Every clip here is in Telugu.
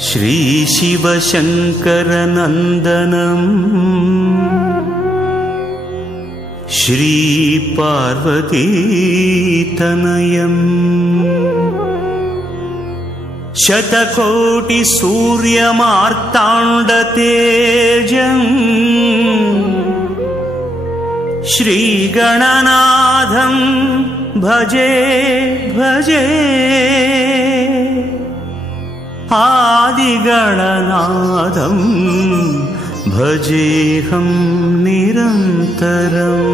श्री शिवशङ्करनन्दनम् श्री पार्वतीतनयम् शतकोटि सूर्यमार्ताण्डतेजम् श्रीगणनाथं भजे भजे आदिगणनाथं भजेऽहं निरन्तरम्।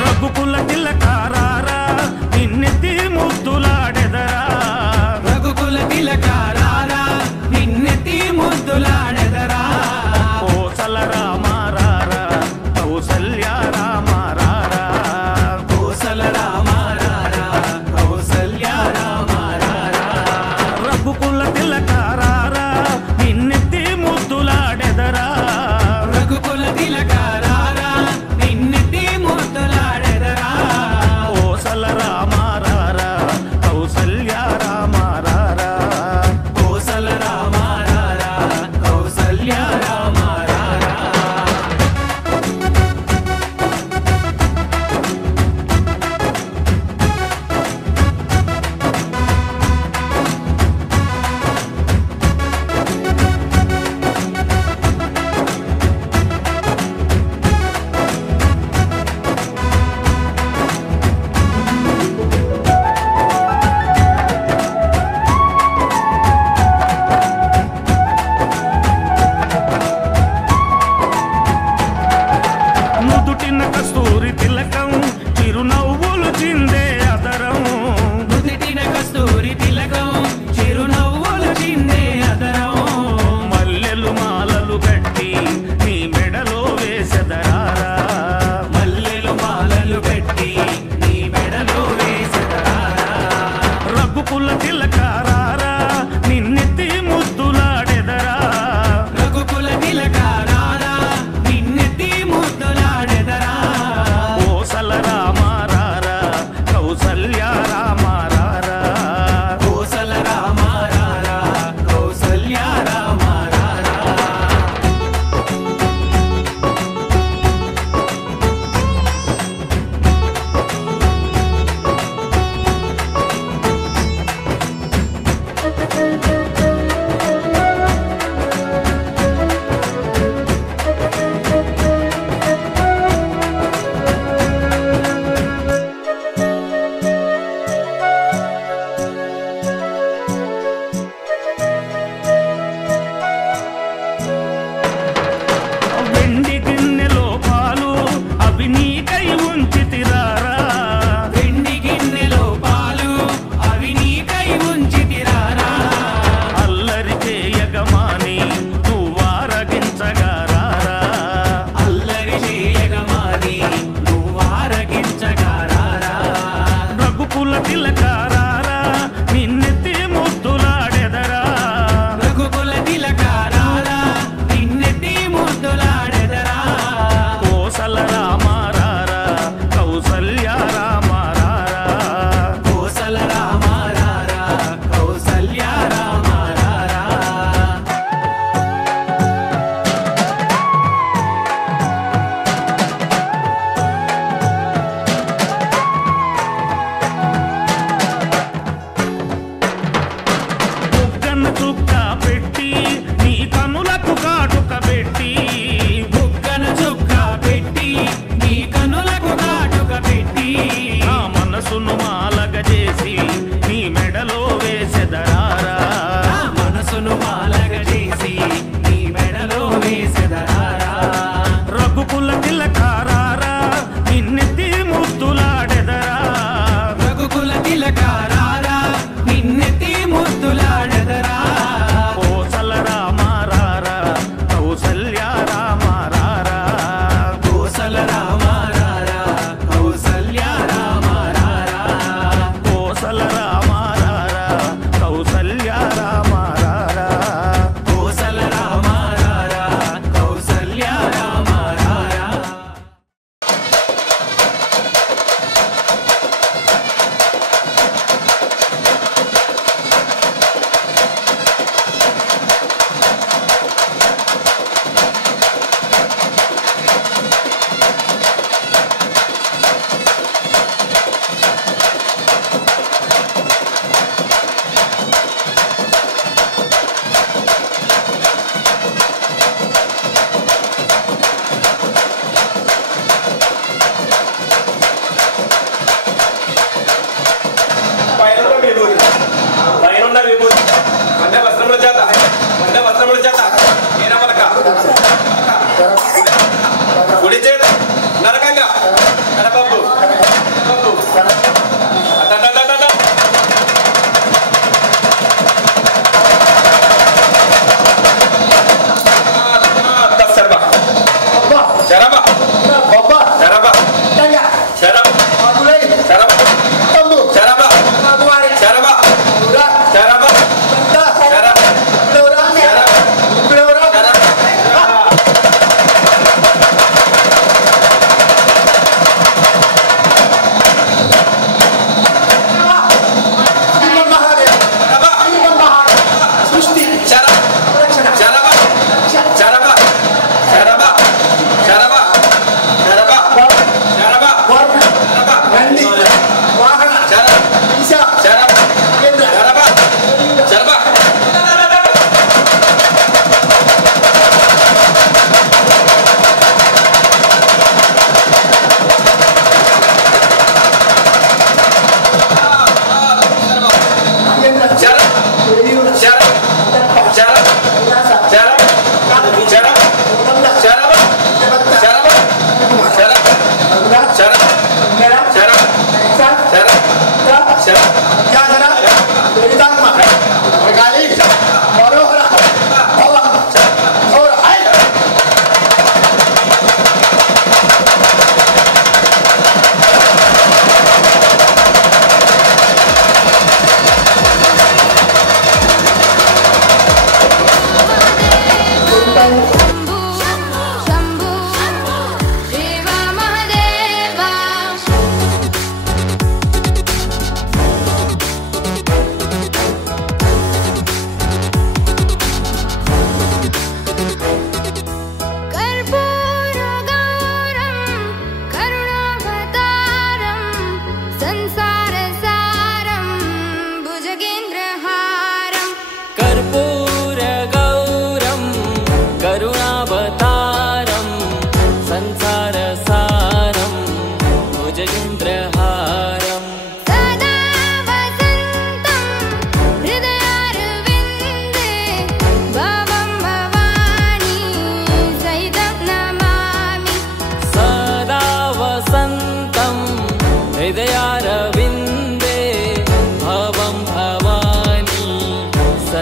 రఘుకుల తిలకారారా నిన్నెత్తి ముద్దులాడెదరా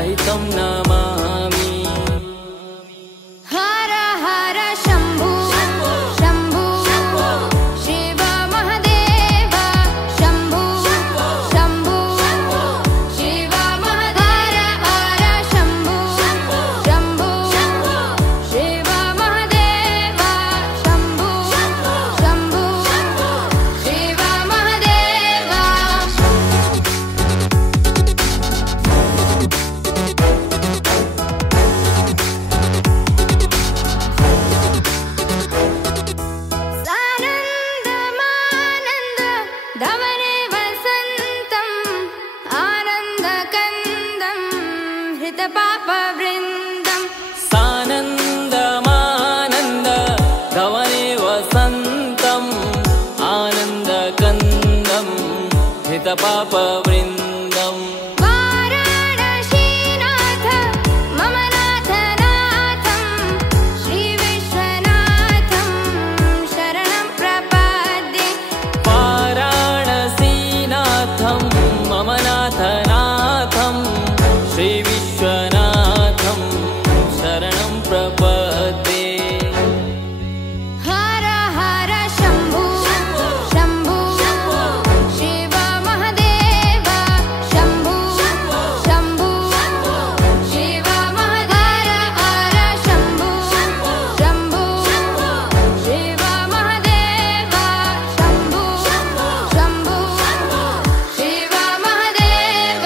सहितं नमामि। हर हर शम्भु शम्भु शिव महादेव शम्भु शम्भु शिव महादेव हर शम्भु शम्भु शिव महादेव शम्भु शम्भु शिव महादेव। सानन्दमानन्द धवने वसन्तम् आनन्दकन्दं हृतपापवृन्दम्। सानन्दमानन्द धवने वसन्तम् आनन्दकन्दं हितपापवृन्दम्। वाराणसीनाथ मम नाथनाथं श्रीविश्वनाथं शरणं प्रपद्ये। वाराणसीनाथं मम नाथनाथं श्रीविश्वनाथं शरणं प्रपद्ये। हर हर शम्भु शम्भु शिव महादेव शम्भु शम्भु शिव महादेव हर शम्भु शम्भु शिव महादेव शम्भु शम्भु शिव महादेव।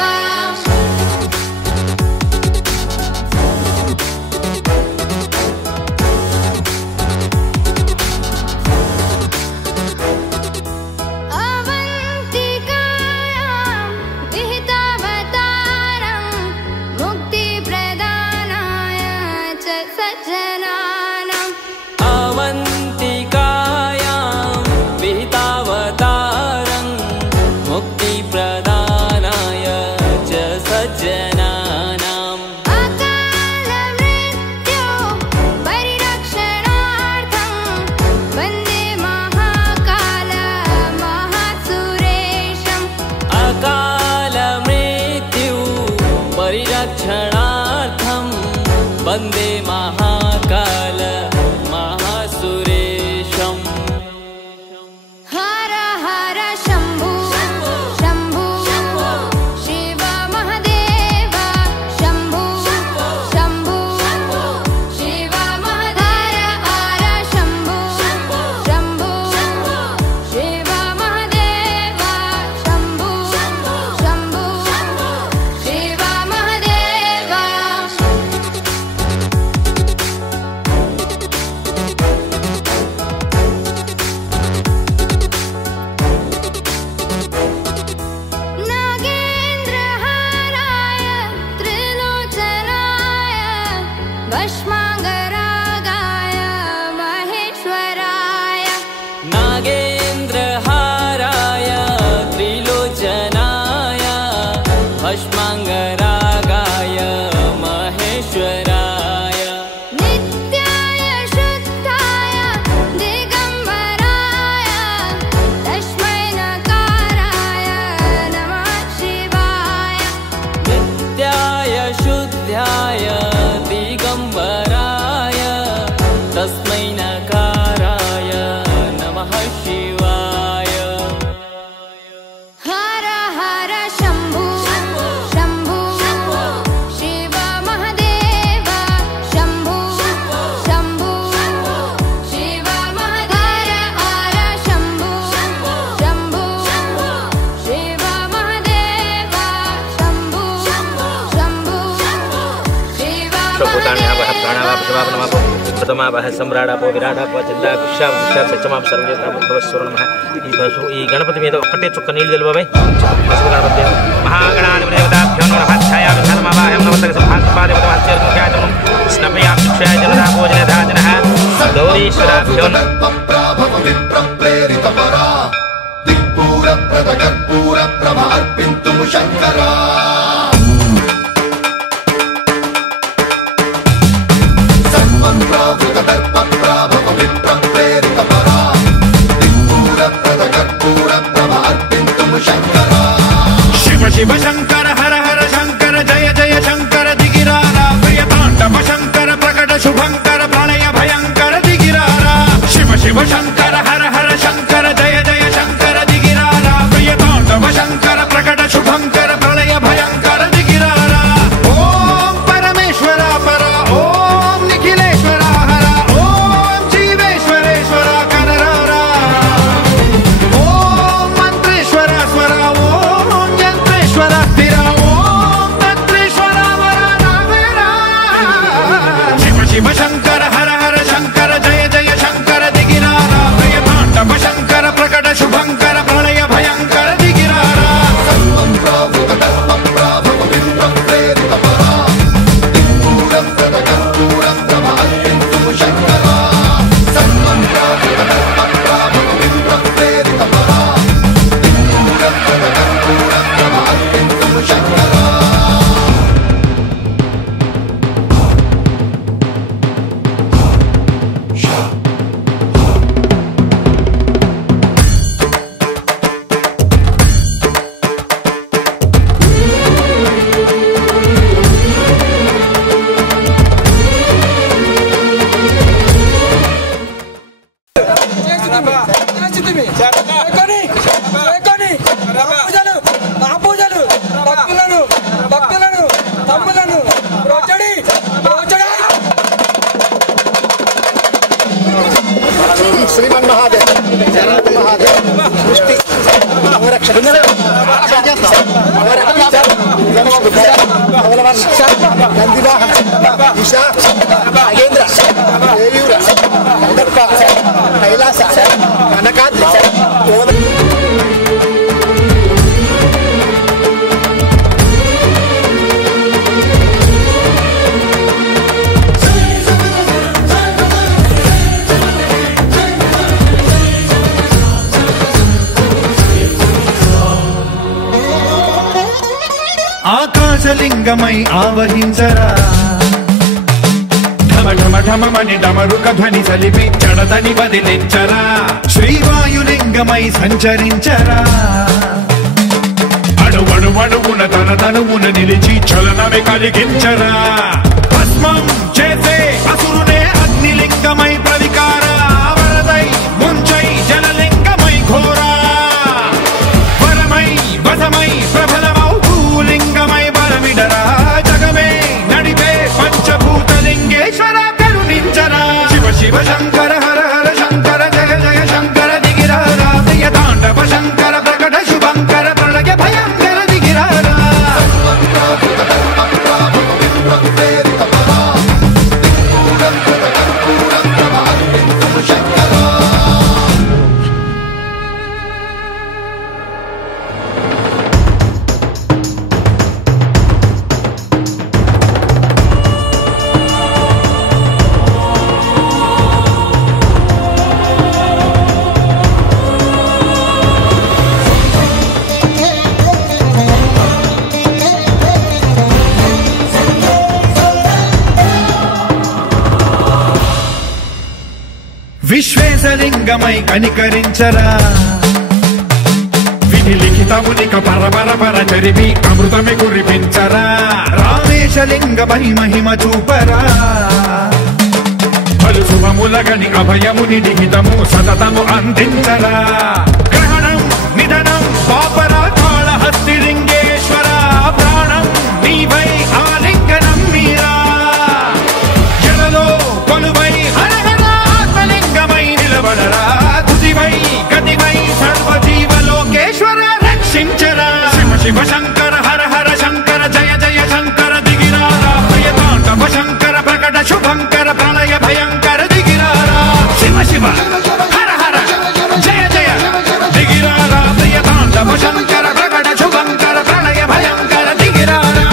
अवन्तिकायां विहितावतारं मुक्तिप्रदानाय च सज्जनानाम्। अवन्तिकायां विहितावतारं मुक्तिप्रदानाय च सज्जनानाम्। अकालमृत्यो परिरक्षणार्थं वन्दे महाकाल महासुरेशम्। अकालमृत्यु परिरक्षणार्थं वन्दे महाकाल महासुरेशम्। हर हर शम्भु शम्भु शिव महादेव शम्भु शम्भु शिव महादेव हर शम्भु शम्भु शिव महादेव शम्भु शम्भु शिव महादेव। नागेन्द्रहाराय त्रिलोचनाय भस्माङ्गरागाय महेश्वराय। नागेन्द्रहाराय त्रिलोचनाय भस्माङ्गरागाय महेश्वराय। नित्याय शुद्धाय दिगम्बराय तस्मै नकाराय नमः शिवाय। नित्याय शुद्धाय दिगम्बराय तस्मै नकाराय नमः शिवाय। हर हर शम्भु शम्भु शिव महादेव शम्भु शम्भु शिव महादेव हर शम्भु शम्भु शिव महादेव शम्भु शम्भु शिव महादेव। प्रथमापः सम्राडापो विराडापो జిల్లా గుషా గుషా సత్యమాప సర్వజేతాభవస్వర నమః. ఈ గణపతి మీద ఒక్కటే చుక్క నీళ్ళు తెలుబాబాయ్. గణపతి మహాగణాధిపదేవతాభ్యో నమః. ఛాయామి ధర్మవాహ్యం నమస్తక సంహాత్పాదేవతాభ్యర్ముఖ్యాచమం స్నపయాం శిక్షాయ జనదాభోజనధాజనః గౌరీశ్వరాభ్యో దిక్పూర ప్రభ అర్పింతుము శంకరా. शिव शिव शंकर हर हर शंकर जय जय शंकर సృష్టి కైలాస కనకాద్రి ఆకాశలింగమై ఆవహించరా ఢమఢమఢమని డమరుక ధ్వని సలిపి చడదని వదిలించరా శ్రీవాయులింగమై సంచరించరా అణువణువున తన తనువున నిలిచి చలనమే కలిగించరా భస్మం చేసే అసురునే అగ్నిలింగమై ప్రవికార వరదై ముంచై జలలింగమై ఘోరా వరమై వసమై ప్రబలమౌ భూలింగమై బలమిడరా జగమే నడిపే పంచభూతలింగేశ్వర కరుణించరా శివ శివ శంకర హర హర శంకర జయ జయ శంకర దిగిరారా ప్రియ తాండవ శంకర ప్రకట శుభంకర ప్రళయ భయంకర దిగిరారా విశ్వేశలింగమై కనికరించరా విధి లిఖితమునిక పరపర పర చరివి అమృతమి కురిపించరా రామేశలింగమై మహిమ చూపరా పలు శుభములగని అభయముని లిఖితము సతతము అందించరా గ్రహణం నిధనం పాపరా కాళహస్తిలింగేశ్వర ప్రాణం నీవై ఆలింగనం మీరా జలలో కొలువై తుదివై గతివై సర్వజీవలోకేశ్వర రక్షించరా శివ శివ శంకర హర హర శంకర జయ జయ శంకర దిగిరారా ప్రియ తాండవ శంకర ప్రకట శుభంకర ప్రళయ భయంకర దిగిరారా శివ శివ హర హర జయ జయ దిగిరారా ప్రియ తాండవ శంకర ప్రకట శుభంకర ప్రళయ భయంకర దిగిరారా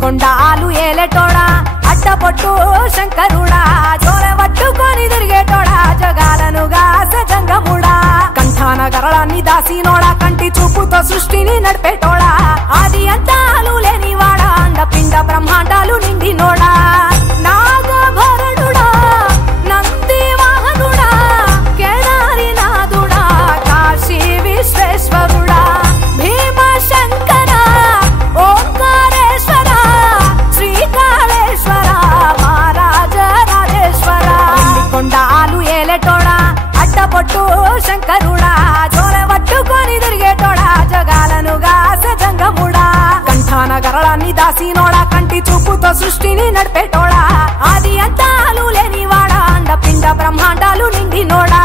కొండాలు ఏలేటోడా అడ్డపొట్టు శంకరుడా జోల పట్టుకొని తిరిగేటోడా జగాలను గాస జంగముడా కంఠాన గరళాన్ని దాసినోడా కంటి చూపుతో సృష్టిని నడిపేటోడా ఆది అంతాలు లేనివాడా అండపిండ బ్రహ్మాండాలు నిండినోడా నాగభరణుడా నంది వాహనుడా కేదారి నాథుడా కాశీ విశ్వేశ్వరుడా భీమ శంకర ఓంకారేశ్వర శ్రీకాళేశ్వర మహారాజ రాజేశ్వర కొండాలు ఏలేటోడా అడ్డపొట్టు శంకరుడా జోల పట్టుకొని తిరిగేటోడా జగాలను గాస జంగముడా కంఠాన గరళాన్ని దాసినోడా కంటి చూపుతో సృష్టిని నడిపేటోడా ఆది అంతాలు లేనివాడా అండపిండ బ్రహ్మాండాలు నిండినోడా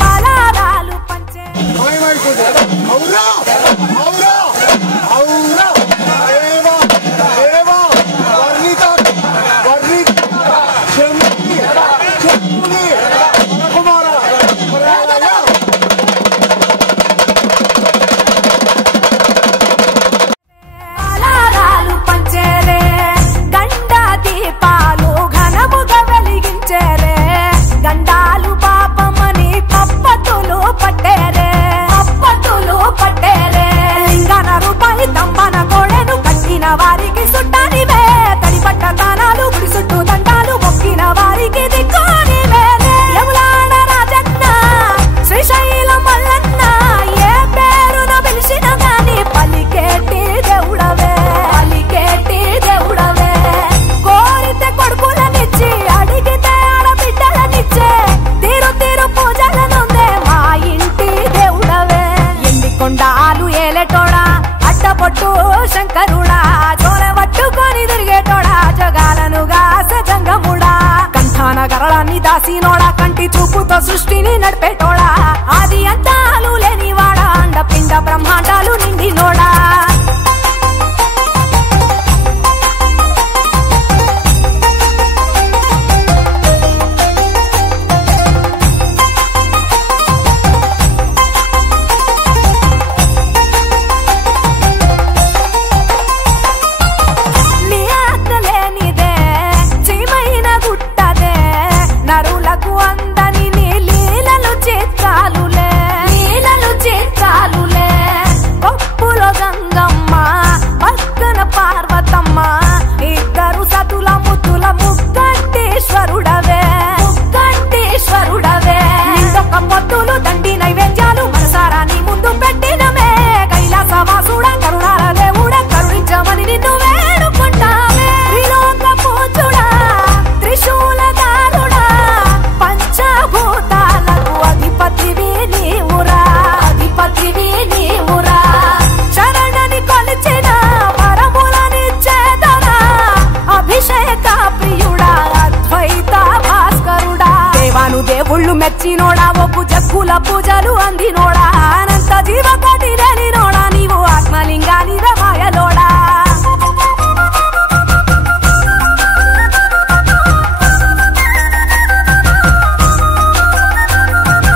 పలారాలు కొండాలు ఏలేటోడా అట్టపొట్టు శంకరుడా జోలె పట్టుకొని తిరిగేటోడా జగాలను గాసె జంగముడా కంఠాన గరళాన్ని దాసినోడా కంటి చూపుతో సృష్టిని నడిపేటోడా ఆది అంతాలు లేనివాడా అండపిండ బ్రహ్మాండాలు నిండినోడా దేవుళ్ళు మెచ్చినోడా ఒప్పు జగ్గుల పూజలు అందినోడా అనంత జీవకోటి లేనినోడా నీవు ఆత్మలింగాని మాయలోడా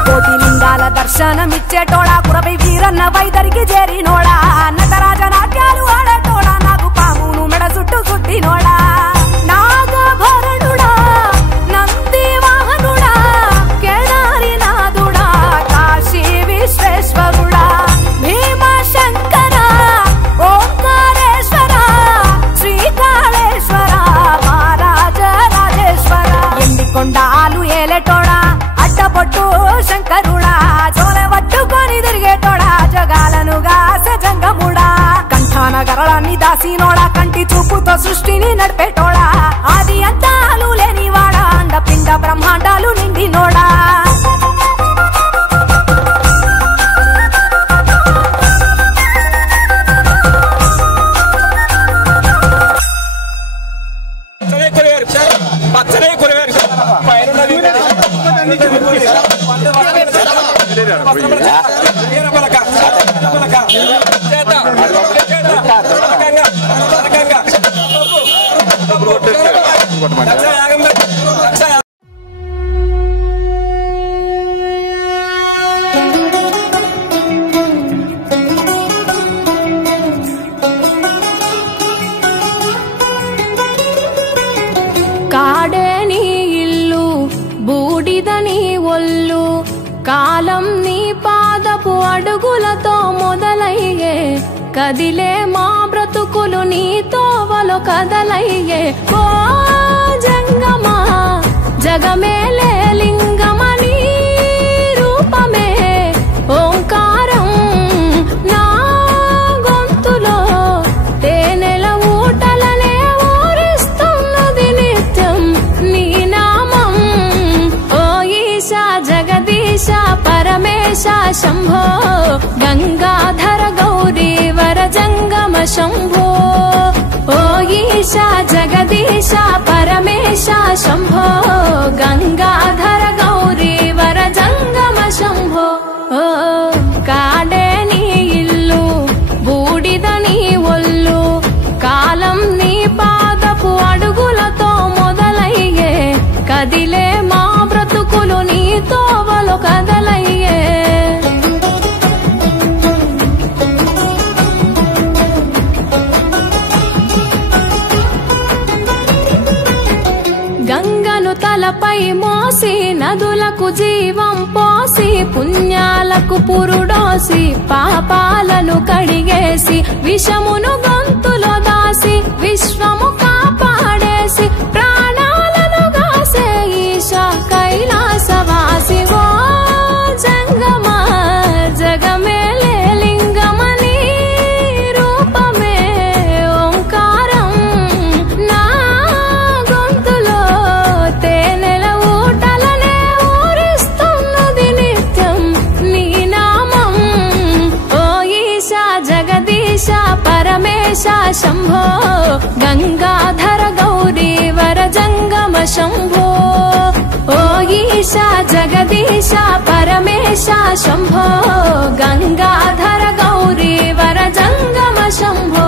కోటి లింగాల దర్శనమిచ్చేటోడా కురవై వీరన్న వైదరికి చేరినోడా నటరాజ నాట్యాలు ఆడేటోడా నాకు పామును మెడ చుట్టూ చుట్టినోడా నాగభరణుడా నంది వాహనుడా కేదారినాథుడా కాశీ విశ్వేశ్వరుడా భీమ శంకర ఓంకారేశ్వర శ్రీకాళేశ్వర మహారాజ రాజేశ్వర ఎండికొండాలు ఏలేటోడా అట్టపొట్టు శంకరుడా జోలె పట్టుకొని తిరిగేటోడా జగాలను గాసె జంగముడా కంఠాన గరళాన్ని దాసినోడా కంటి చూపుతో సృష్టిని నడిపేటోడా ఆది అంతాలు లేనివాడా అండపిండ బ్రహ్మాండాలు నిండినోడా కాడే నీ ఇల్లు బూడిద నీ ఒళ్ళు కాలం నీ పాదపు అడుగులతో మొదలయ్యే కదిలే మా బ్రతుకులు నీ తోవలో కదలయ్యే ఓ జంగమా జగమేలే లింగమని రూపమే ఓంకారం నా గొంతులో తేనెల ఊటలనే ఊరిస్తున్నది నిత్యం నీ నామం ఓ ఈశా జగదీశ పరమేశ శంభో గంగాధర గౌరీ వర జంగమ శంభో ఓ ఈశా జగదీశ పరమేశ శంభో గంగాధర గౌరీ వర జంగమ శంభో ఓ కాడే నీ ఇల్లు బూడిద నీ ఒళ్ళు కాలం నీ పాదపు అడుగులతో మొదలయ్యే కదిలే మా బ్రతుకులు నీ తోవలో కదలయ్యే గంగను తలపై మోసి నదులకు జీవం పోసి పుణ్యాలకు పురుడోసి పాపాలను కడిగేసి విషమును గొంతులో దాసి విశ్వము కాపాడేసి ప్రాణాలను గాసే ఈశా కైలాసవాసి ఓ జంగమా జగమేలే లింగమని రూపమే ఓంకారం నా గొంతులో తేనెల ఊటలనే ఊరిస్తున్నది నిత్యం నీ నామం ఓ शम्भो गंगाधर गौरीवर जंगम शम्भो ओ ईशा जगदीशा परमेशा शम्भो गंगाधर गौरीवर जंगम शम्भो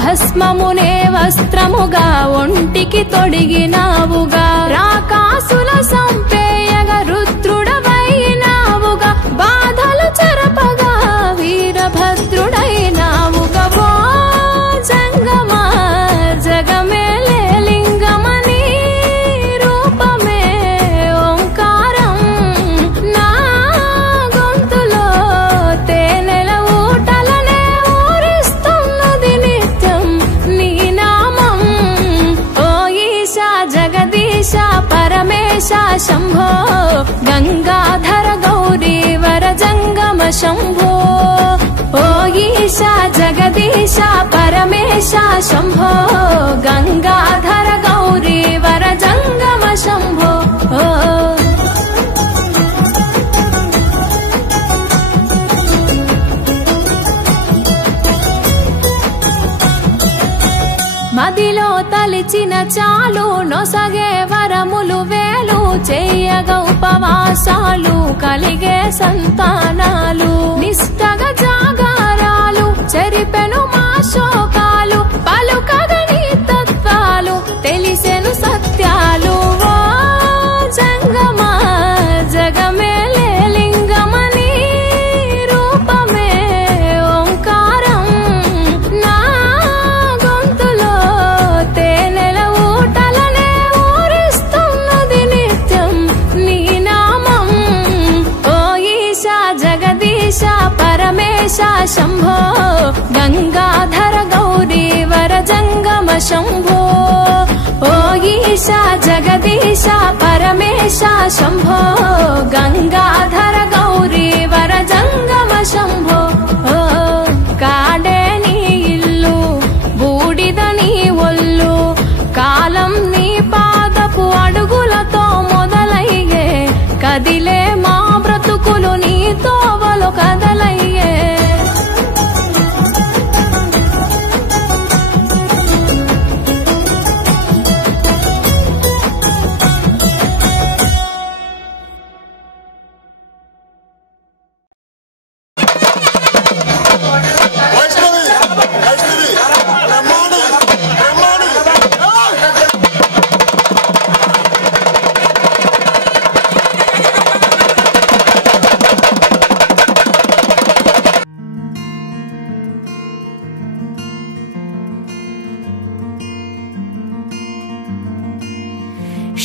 భస్మమునే వస్త్రముగా ఒంటికి తొడిగినావుగా రాకాసుల సంపేయగా రుద్రుడవైనావుగా బాధలు చెరపగా వీరభద్రుడైనావుగా ఓ జంగమా జగమేలే లింగమని రూపమే ఓంకారం నా గొంతులో తేనెల ఊటలనే ఊరిస్తున్నది నిత్యం నీ నామం ఓ ఈశా జగదీశా పరమేశా శంభో గంగాధర గౌరీవర జంగమ శంభో ఓ ఈశా జగదీశా పరమేశా శంభో గంగాధర గౌరీవర జంగమ శంభో మదిలో తలిచిన చాలు నొసగే వరములు వేలు చెయ్యగా ఉపవాసాలు కలిగే సంతానాలు నిష్టగా జాగారాలు చెరిపెను మా శోకాలు పలుకగని తత్వాలు తెలిసెను సత్యాలు ఓ జంగమా జగమేలే లింగమని రూపమే ఓంకారం నా గొంతులో తేనెల ఊటలనే ఊరిస్తున్నది నిత్యం నీ నామం ఓ ఈశా జగదీశా పరమేశా శంభో గంగాధర గౌరీవర జంగమ శంభో ఓ ఈశా జగదీశా పరమేశా శంభో గంగాధర గౌరీవర జంగమ శంభో కాడే నీ ఇల్లు బూడిద నీ ఒళ్ళు కాలం నీ పాదపు అడుగులతో మొదలయ్యే కదిలే మా బ్రతుకులు నీ తోవలు కదలయ్యే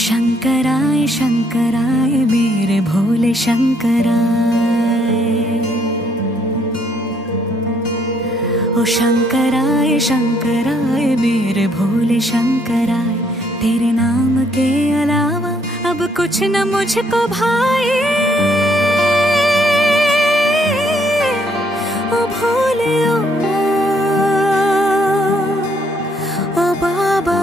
शंकराय शंकराय मेरे भोले शंकराय ओ शंकराय शंकराय मेरे भोले शंकराय तेरे नाम के अलावा अब कुछ न मुझको भाए ओ भोले ओ बाबा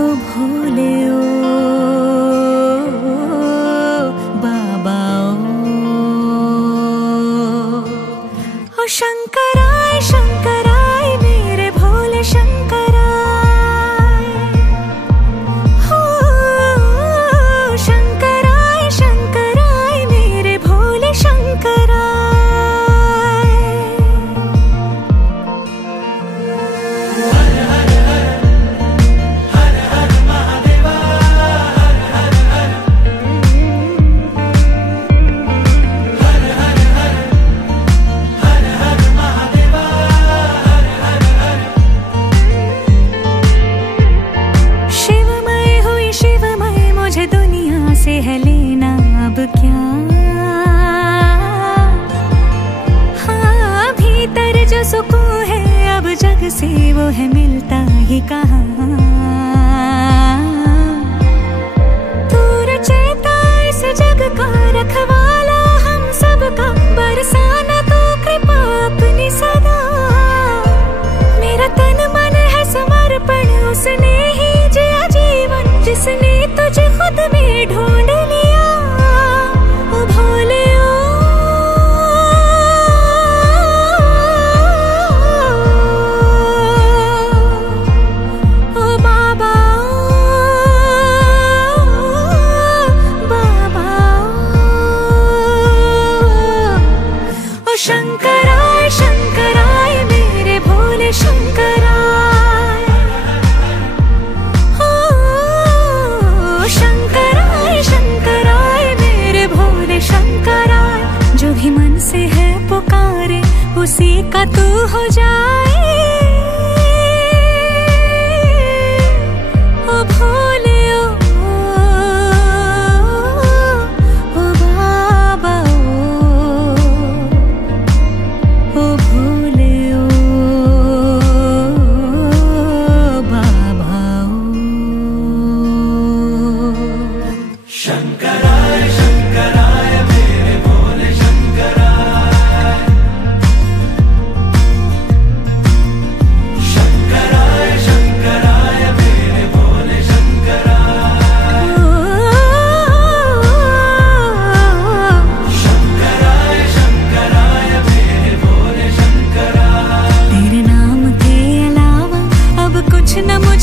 ओ भोले बाबा ओ शंकराय शंकराय मेरे भोले शंकराय हो शंकराय शंकराय मेरे भोले शंकराय है लेना अब क्या हाँ भीतर जो सुकून है अब जग से वो है मिलता ही कहाँ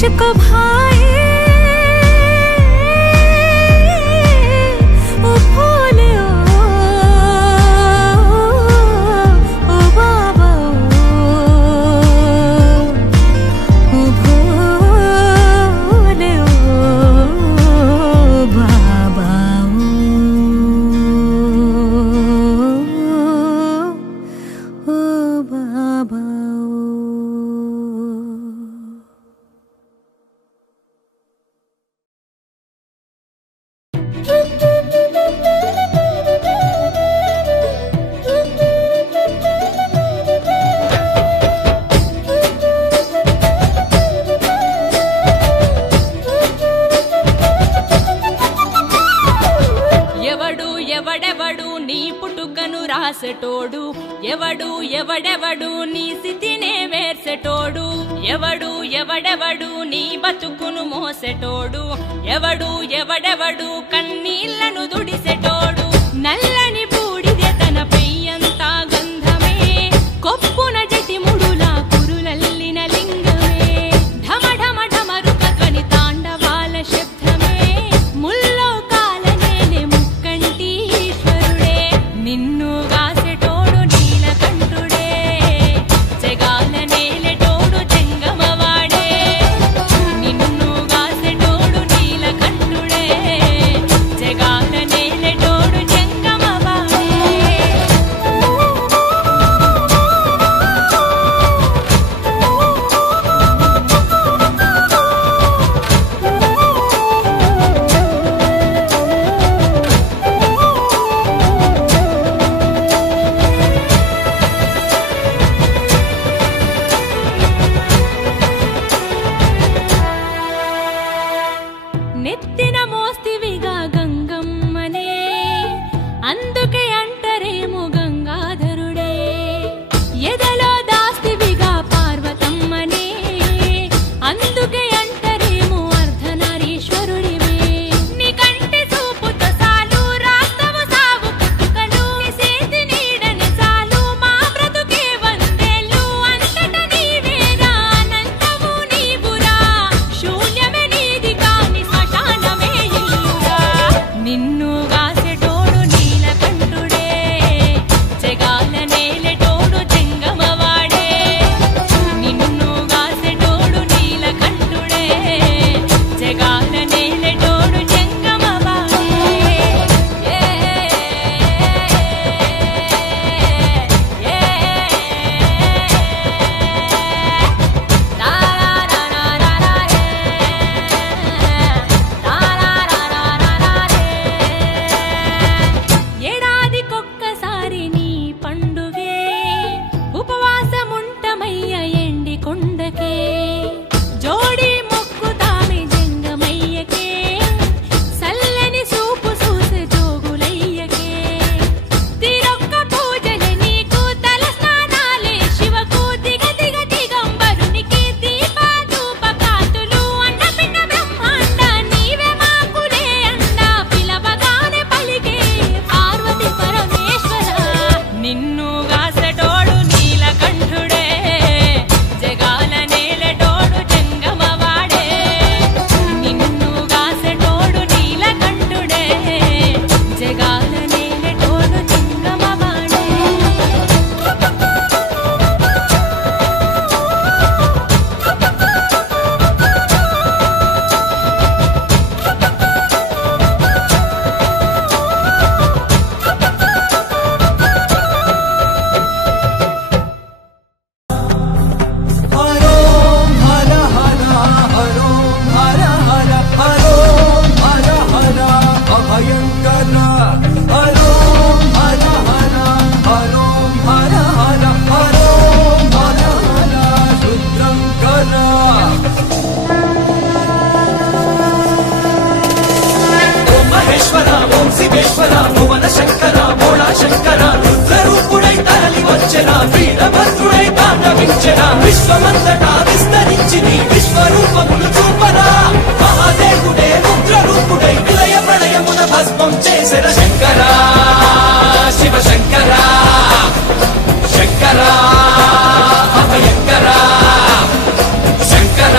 मुझको भाए ओ भोले ओ बाबा ओ भोले ओ बाबा ओ बाबा ఎవడెవడు నీ పుట్టుకను రాసెటోడు ఎవడు ఎవడెవడు నీ స్థితినే వేర్సెటోడు ఎవడెవడు నీ బతుకును మోసెటోడు ఎవడెవడు కన్నీళ్లను దుడిసెటోడు నల్లని బూడిదే తన పెయ్యంతా గంధమే కొప్పున జటిముడులా కురులల్లిన లింగమే ఢమ ఢమ ఢమరుక ధ్వని తాండవాల శబ్దమే ముల్లో కాలనేనే ముక్కంటి ఈశ్వరుడే నిన్ను గాసెటోడు నీలకంఠుడే జగాల నేలెటోడు జంగమవాడే నిన్ను గాసెటోడు నీలకంఠుడే జగాల నేలెటోడు జంగమవాడే నెత్తిన మోస్తివిగా గంగమ్మనే అందుకే అంటరేమో గంగాధరుడే ఎదలో దాస్తివిగా పార్వతమ్మనే అందుకే అంటరేమో అర్ధనారీశ్వరుడివే నీ కంటి చూపుతో సాలు రాస్తవు సావు పుట్టుకలు నీ చేతి నీడని చాలు మా బ్రతుకే వందేళ్ళు అంతట నీవేరా అనంతము నీవురా శూన్యమే నీది కాని శ్మశానమే ఇల్లురా నిన్ను గాసెటోడు నీలకంఠుడే జగాల నేలెటోడు జంగమవాడే నిన్ను గాసెటోడు నీలకంఠుడే జగాల నేలెటోడు జంగమవాడే ఏడాదికొక్కసారి నీ పండుగే ఉపవాసముంటమయ్య ఎండి కొండకే జోడి మొక్కుతామి జంగమయ్యకే సల్లని సూపు చూసే జోగులయ్యకే తీరొక్క పూజలే నీకు తల స్నానాలే శివకు దిగ దిగ దిగంబరునికి దీప ధూప కాతులు అన్నపిన్న బ్రహ్మాండ నీవే మాకులే అండ పిలవగానే పలికే పార్వతి పరమేశ్వర నిన్ను గాసెటోడు నీలకంఠుడే జగాల నేలెటోడు జంగమవాడే నిన్ను గాసెటోడు నీలకంఠుడే జగాల నేలెటోడు జంగమవాడే మహేశ్వర ఓం శివేశ్వర భువన శంకర భోళా శంకర రుద్రరూపుడై తరలి వచ్చెన వీరభద్రుడై తాండవించెన విశ్వమంతటా విస్తరించి నీ విశ్వరూపమును చూపరా మహాదేవుడే రుద్రరూపుడై విలయ ప్రళయమున భస్మం చేసెన శంకర శివ శంకర శంకర అభయంకర శంకర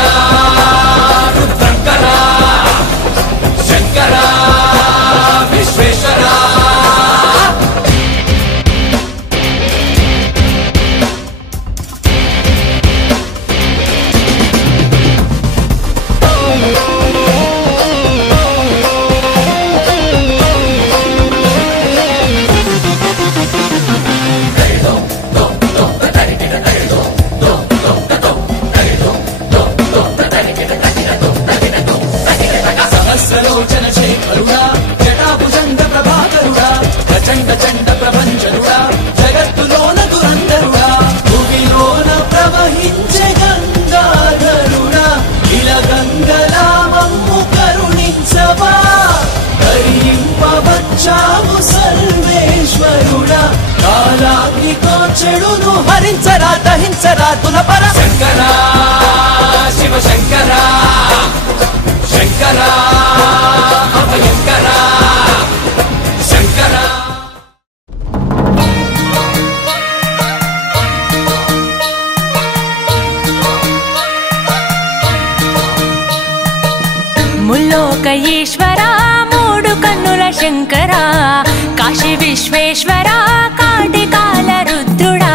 హరించరా దహించరా దులపర శంకరా శివ శంకరా శంకరా అభయంకరా శంకరా ముల్లోక ఈశ్వరా మూడు కన్నుల శంకరా కాశీ విశ్వేశ్వరా కాటికాల రుద్రుడా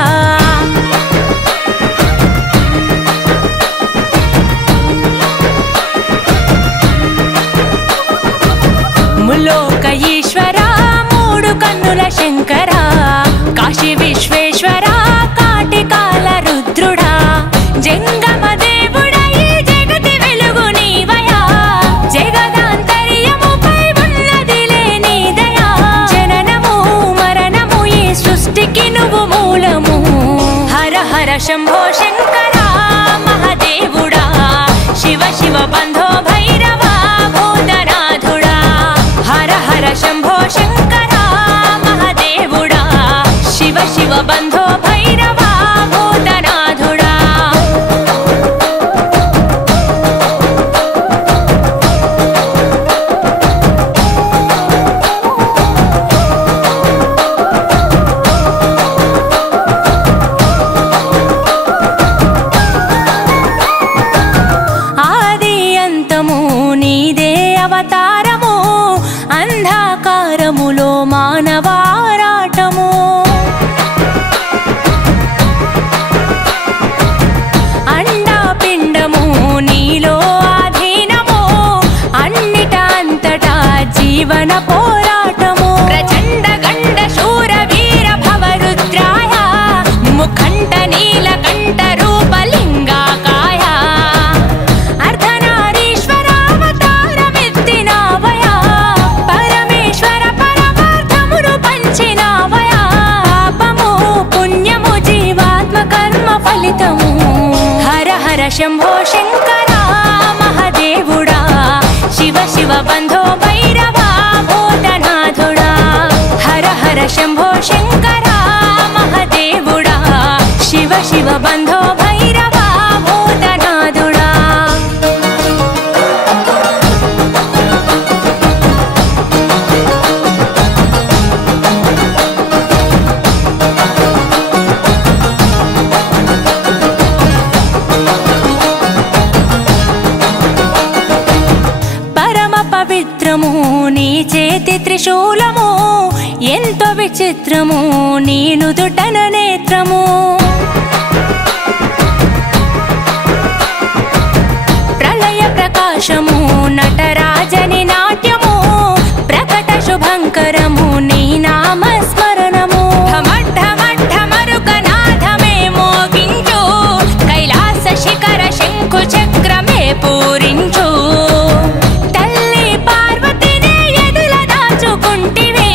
ముల్లోక ఈశ్వరా మూడు కన్నుల శంకరా కాశీ విశ్వేశ్వరా కాటికాల రుద్రుడా జంగమ దేవుడా ఈ జగతి వెలుగు నీవయా జగదాంతర్యముపై ఉన్నదిలే నీ దయా జననము మరణము ఈ సృష్టికి నువ్వు మూలము హర హర శంభో శంకరా మహాదేవుడా శివ శివ బంధో భైరవా భూతనాథుడా హర హర శంభో శంకరా మహాదేవుడా శివ శివ బంధో భైరవా భూతనాథుడా ఆది అంతము నీదే అవతారము అంధకారములో మానవారాటము అండాపిండము నీలో ఆధీనము అన్నిట అంతటా జీవన పోరాటము ప్రచండ గండ శూర వీర భవరుద్రాయ ముఖంట నీలకంఠ రూపలింగాకాయ అర్ధనారీశ్వరావతారమెత్తినావయా పరమేశ్వర పరమార్థమును పంచినావయా పాపము పుణ్యము జీవాత్మ కర్మ ఫలితము హర హర శంభో శంకరా మహాదేవుడా శివ శివ బంధో భైరవా భూతనాథుడా హర హర శంభో శంకరా మహాదేవుడా శివ శివ బంధో భైరవా భూతనాథుడా పరమ పవిత్రము నీ చేతి త్రిశూలము ఎంతో విచిత్రము నీ నుదుటన నేత్రము ప్రళయ ప్రకాశము నటరాజని నాట్యము ప్రకట శుభంకరము నీ నామస్మరణము ఢమఢమరుకనాథమే మోగించు కైలాస శిఖర శంకు చక్రమే పూరించు తల్లి పార్వతినే ఎదుల దాచుకుంటివే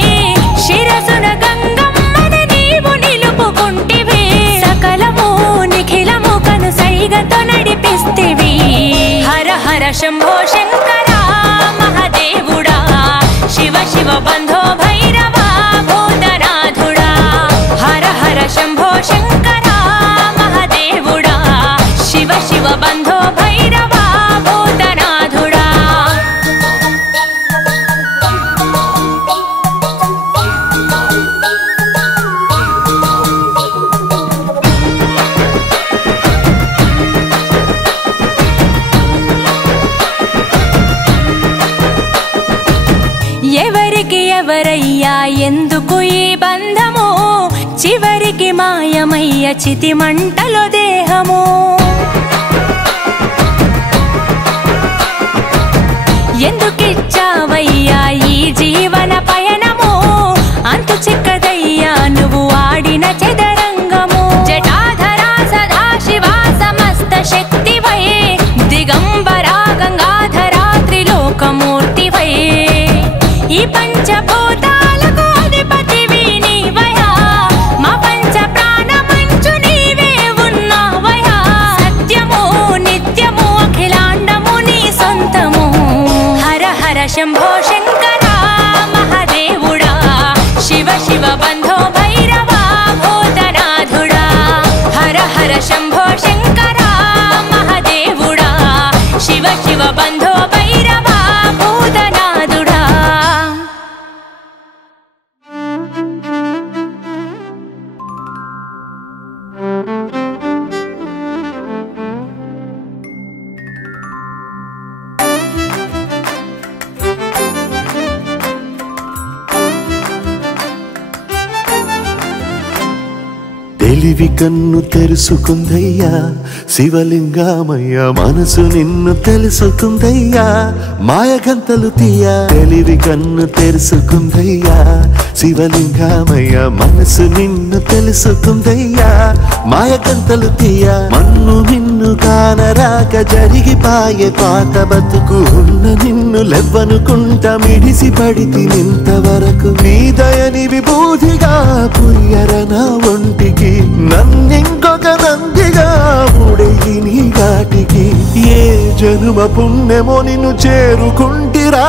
శిరసున గంగమ్మని నీవు నిలుపుకుంటివే సకలము నిఖిలము కను సైగతో నడిపిస్తివి హర హర శంభో శంకరా మహాదేవుడా శివ శివ బంధో భైరవా భూతనాథుడా హర హర శంభో శంకరా మహాదేవుడా శివ శివ బంధో భైరవా భూతనాథుడా ఎవరికి ఎవరయ్యా ఎందుకు ఈ బంధము చివరికి మాయమయ్య చితి మంటలో దేహము ఎందుకిచ్చావయ్యా ఈ జీవన పయనము అంతు చిక్కదయ్యా నువ్వు ఆడిన చదరంగము జటాధరా సదాశివా సమస్త శక్తివై దిగంబరా గంగాధరా త్రిలోకమూర్తివై ఈ పంచభూతాలకు అధిపతివి నీవయా మా పంచ ప్రాణమంచు నీవే ఉన్నావయా సత్యము నిత్యము అఖిలాండము నీ సొంతము హర హర శంభో శంకరా మహాదేవుడా శివ శివ బంధో భైరవా భూతనాథుడా తెలివి కన్ను తెరుసుకుందయ్యా శివలింగమయ్య మనసు నిన్ను తెలుసుకుందయ్యా మాయగంతలు తీయ తెలివి కన్ను తెరుసుకుందయ్యా శివలింగమయ్య మనసు నిన్ను తెలుసుకుందయ్యా మాయగంతలు తీయ మన్ను నిన్ను కానరాక జరిగిపాయే పాత బతుకు ఉన్న నిన్ను లెవ్వనుకుంటా మిడిసి పడితి నింతవరకు నీ దయని విభూతిగా పుయ్యర నా ఒంటికి నన్నింకొక నందిగా ఉడయి నీ ఘాటికి ఏ జనుమ పుణ్యమో నిన్ను చేరుకుంటిరా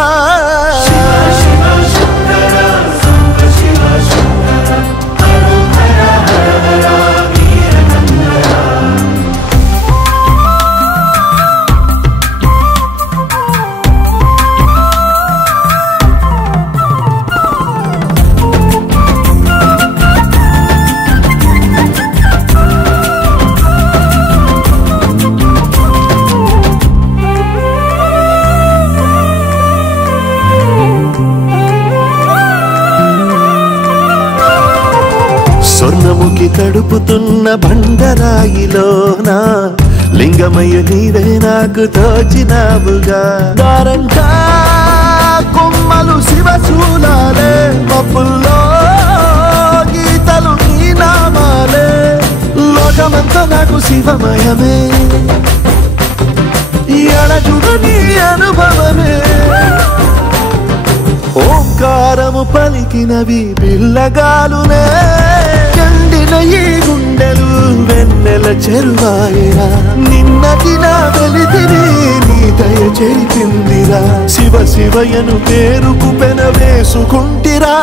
స్వర్ణముఖి తడుపుతున్న బండరాయిలోన లింగమయ్య నీవే నాకు తోచినావుగా దారంటా కొమ్మలు శివశూలాలే మబ్బుల్లో గీతలు నీ నామాలే లోకమంతా నాకు శివమయమే ఎడజుడు నీ అనుభవమే ఓంకారము పలికినవి పిల్లగాలునే ఎండిన ఈ గుండెలు వెన్నెల చెరువాయరా నిన్నటి నా వెలితిని నీ దయ చెరిపిందిరా శివ శివయను పేరుకు పెన వేసుకుంటిరా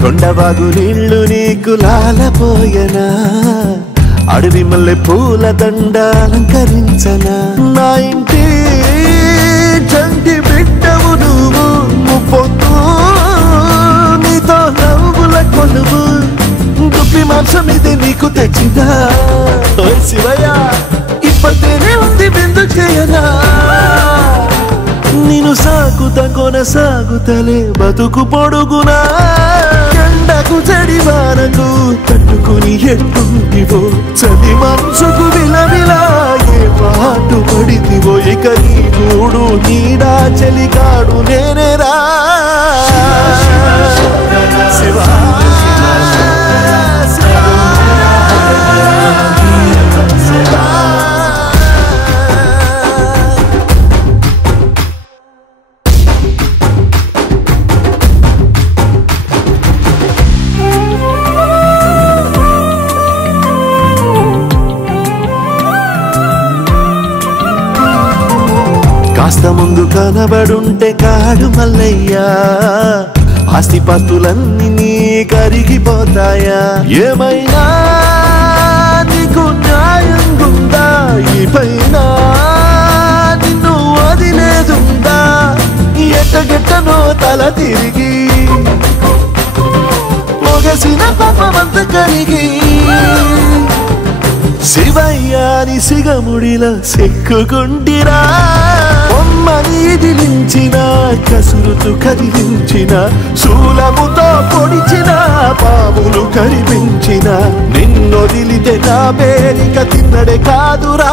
కొండవాగు నీళ్లు నీకు లాలపోయనా అడవి మల్లె పూల దండ అలంకరించనా నా ఇంటి చంటి బిడ్డవు నువ్వు ముప్పొద్దు నీతో నవ్వుల కొలువు దుప్పి మాంసం ఇది నీకు తెచ్చినా శివయ్య ఇప్పటినే ఉంది బిందు చేయనా నిన్ను సాగుత కొనసాగుతలే బతుకు పొడుగునా ఎండకు చెడి వానకు తట్టుకుని ఎట్టుంటివో చలి మనసుకు విలవిలా ఏ పాటు పడితివో ఇక నీ గూడు నీడా చెలికాడు నేనేరా శివా కాస్త ముందు కనబడుంటే కాడు మల్లయ్యా ఆస్తిపాస్తులన్నీ నీ కరిగిపోతాయా ఏమైనా నీకు న్యాయం ఉందా ఈ పైన నిన్ను వదిలేదుందా ఎట్టగెట్టనో తల తిరిగి పొగసిన పాపమంత కరిగి శివయ్యాని సిగముడిలా సిక్కుకుంటిరా బొమ్మని దిలించిన కసురుతూ కదిలించిన శూలముతో పొడిచిన పాములు కరిపించిన నిన్నొదిలితే నా పేరిక తిన్నడే కాదురా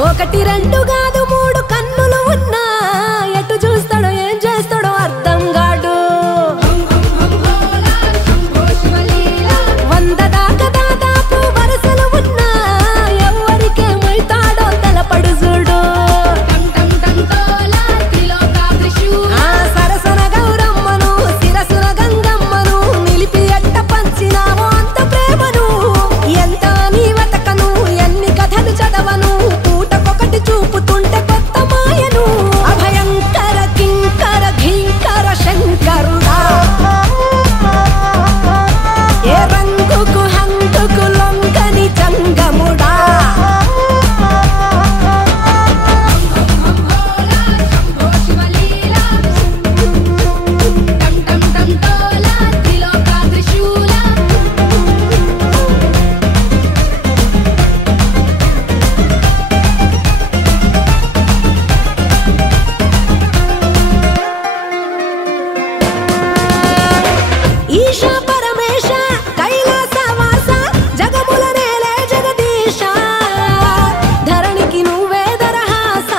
ఒకటి రెండు కాదు 3 కన్నులు ఉన్నా ఎటు చూస్తాడో ఏం చేస్తాడో అర్థం కాడు 100 దాకా దాదాపు వరసలు ఉన్నా ఎవరికేమైతాడో తెలపడు చూడు సరసన గౌరమ్మను శిరసున గంగమ్మను నిలిపి ఎట్ట పంచినావో అంత ప్రేమను ఎంత నీ వతకను ఎన్ని కథలు చదవను పూటకొకటి చూపుతుంటే కొత్త మాయను అభయంకర కింకర ఘీంకర శంకరుడా ఏ రంగుకు హంగుకు లొంగని జంగముడా ఈశా పరమేశ కైలాస వాస జగముల నేలే జగదీశ ధరణికి నువ్వే దరహాస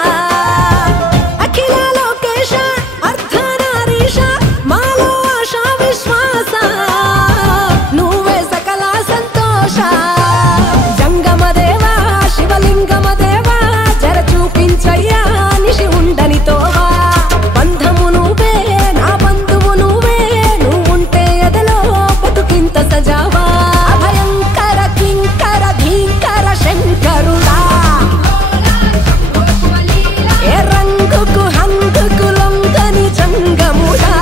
అఖిల లోకేశ అర్ధనారీశ మాలో ఆశ విశ్వాస నువ్వే సకల సంతోష జంగమ దేవా శివలింగమ దేవా జర చూపించయ్యా నిషి ఉండని తోవా బంధము నువ్వే నా బంధువు నువ్వే నువ్వుంటే ఎదలో బతుకింత సజావా అభయంకర కింకర ధీంకర శంకరుడా ఏ రంగుకు హంగుకు లొంగని జంగముడా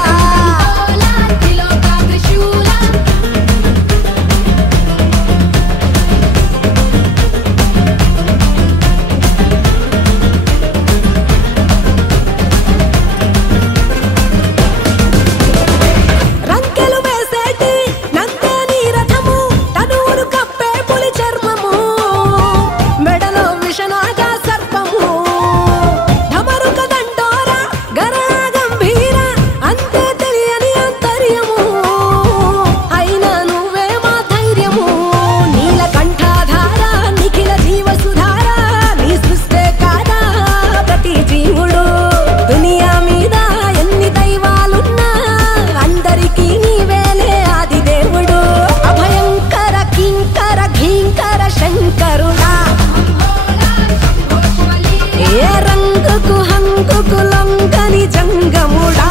రంకెలు వేసేటి నందే నీ రథము తనూరు కప్పే పులి చర్మము మెడలో విషనాగా సర్పము ఢమరుక దండోర గరళ గంభీర అంతే తెలియని అంతర్యము అయినా నువ్వే మా ధైర్యము నీలకంఠాధార నిఖిల జీవసుధార నీ సృష్టే కాదా ప్రతి జీవుడు దునియా మీద ఎన్ని దైవాలున్నా అందరికీ నీవేలే ఆది దేవుడు అభయంకర కింకర ఘీంకర శంకరుడా ఏ రంగుకు హంగుకు లొంగని జంగముడా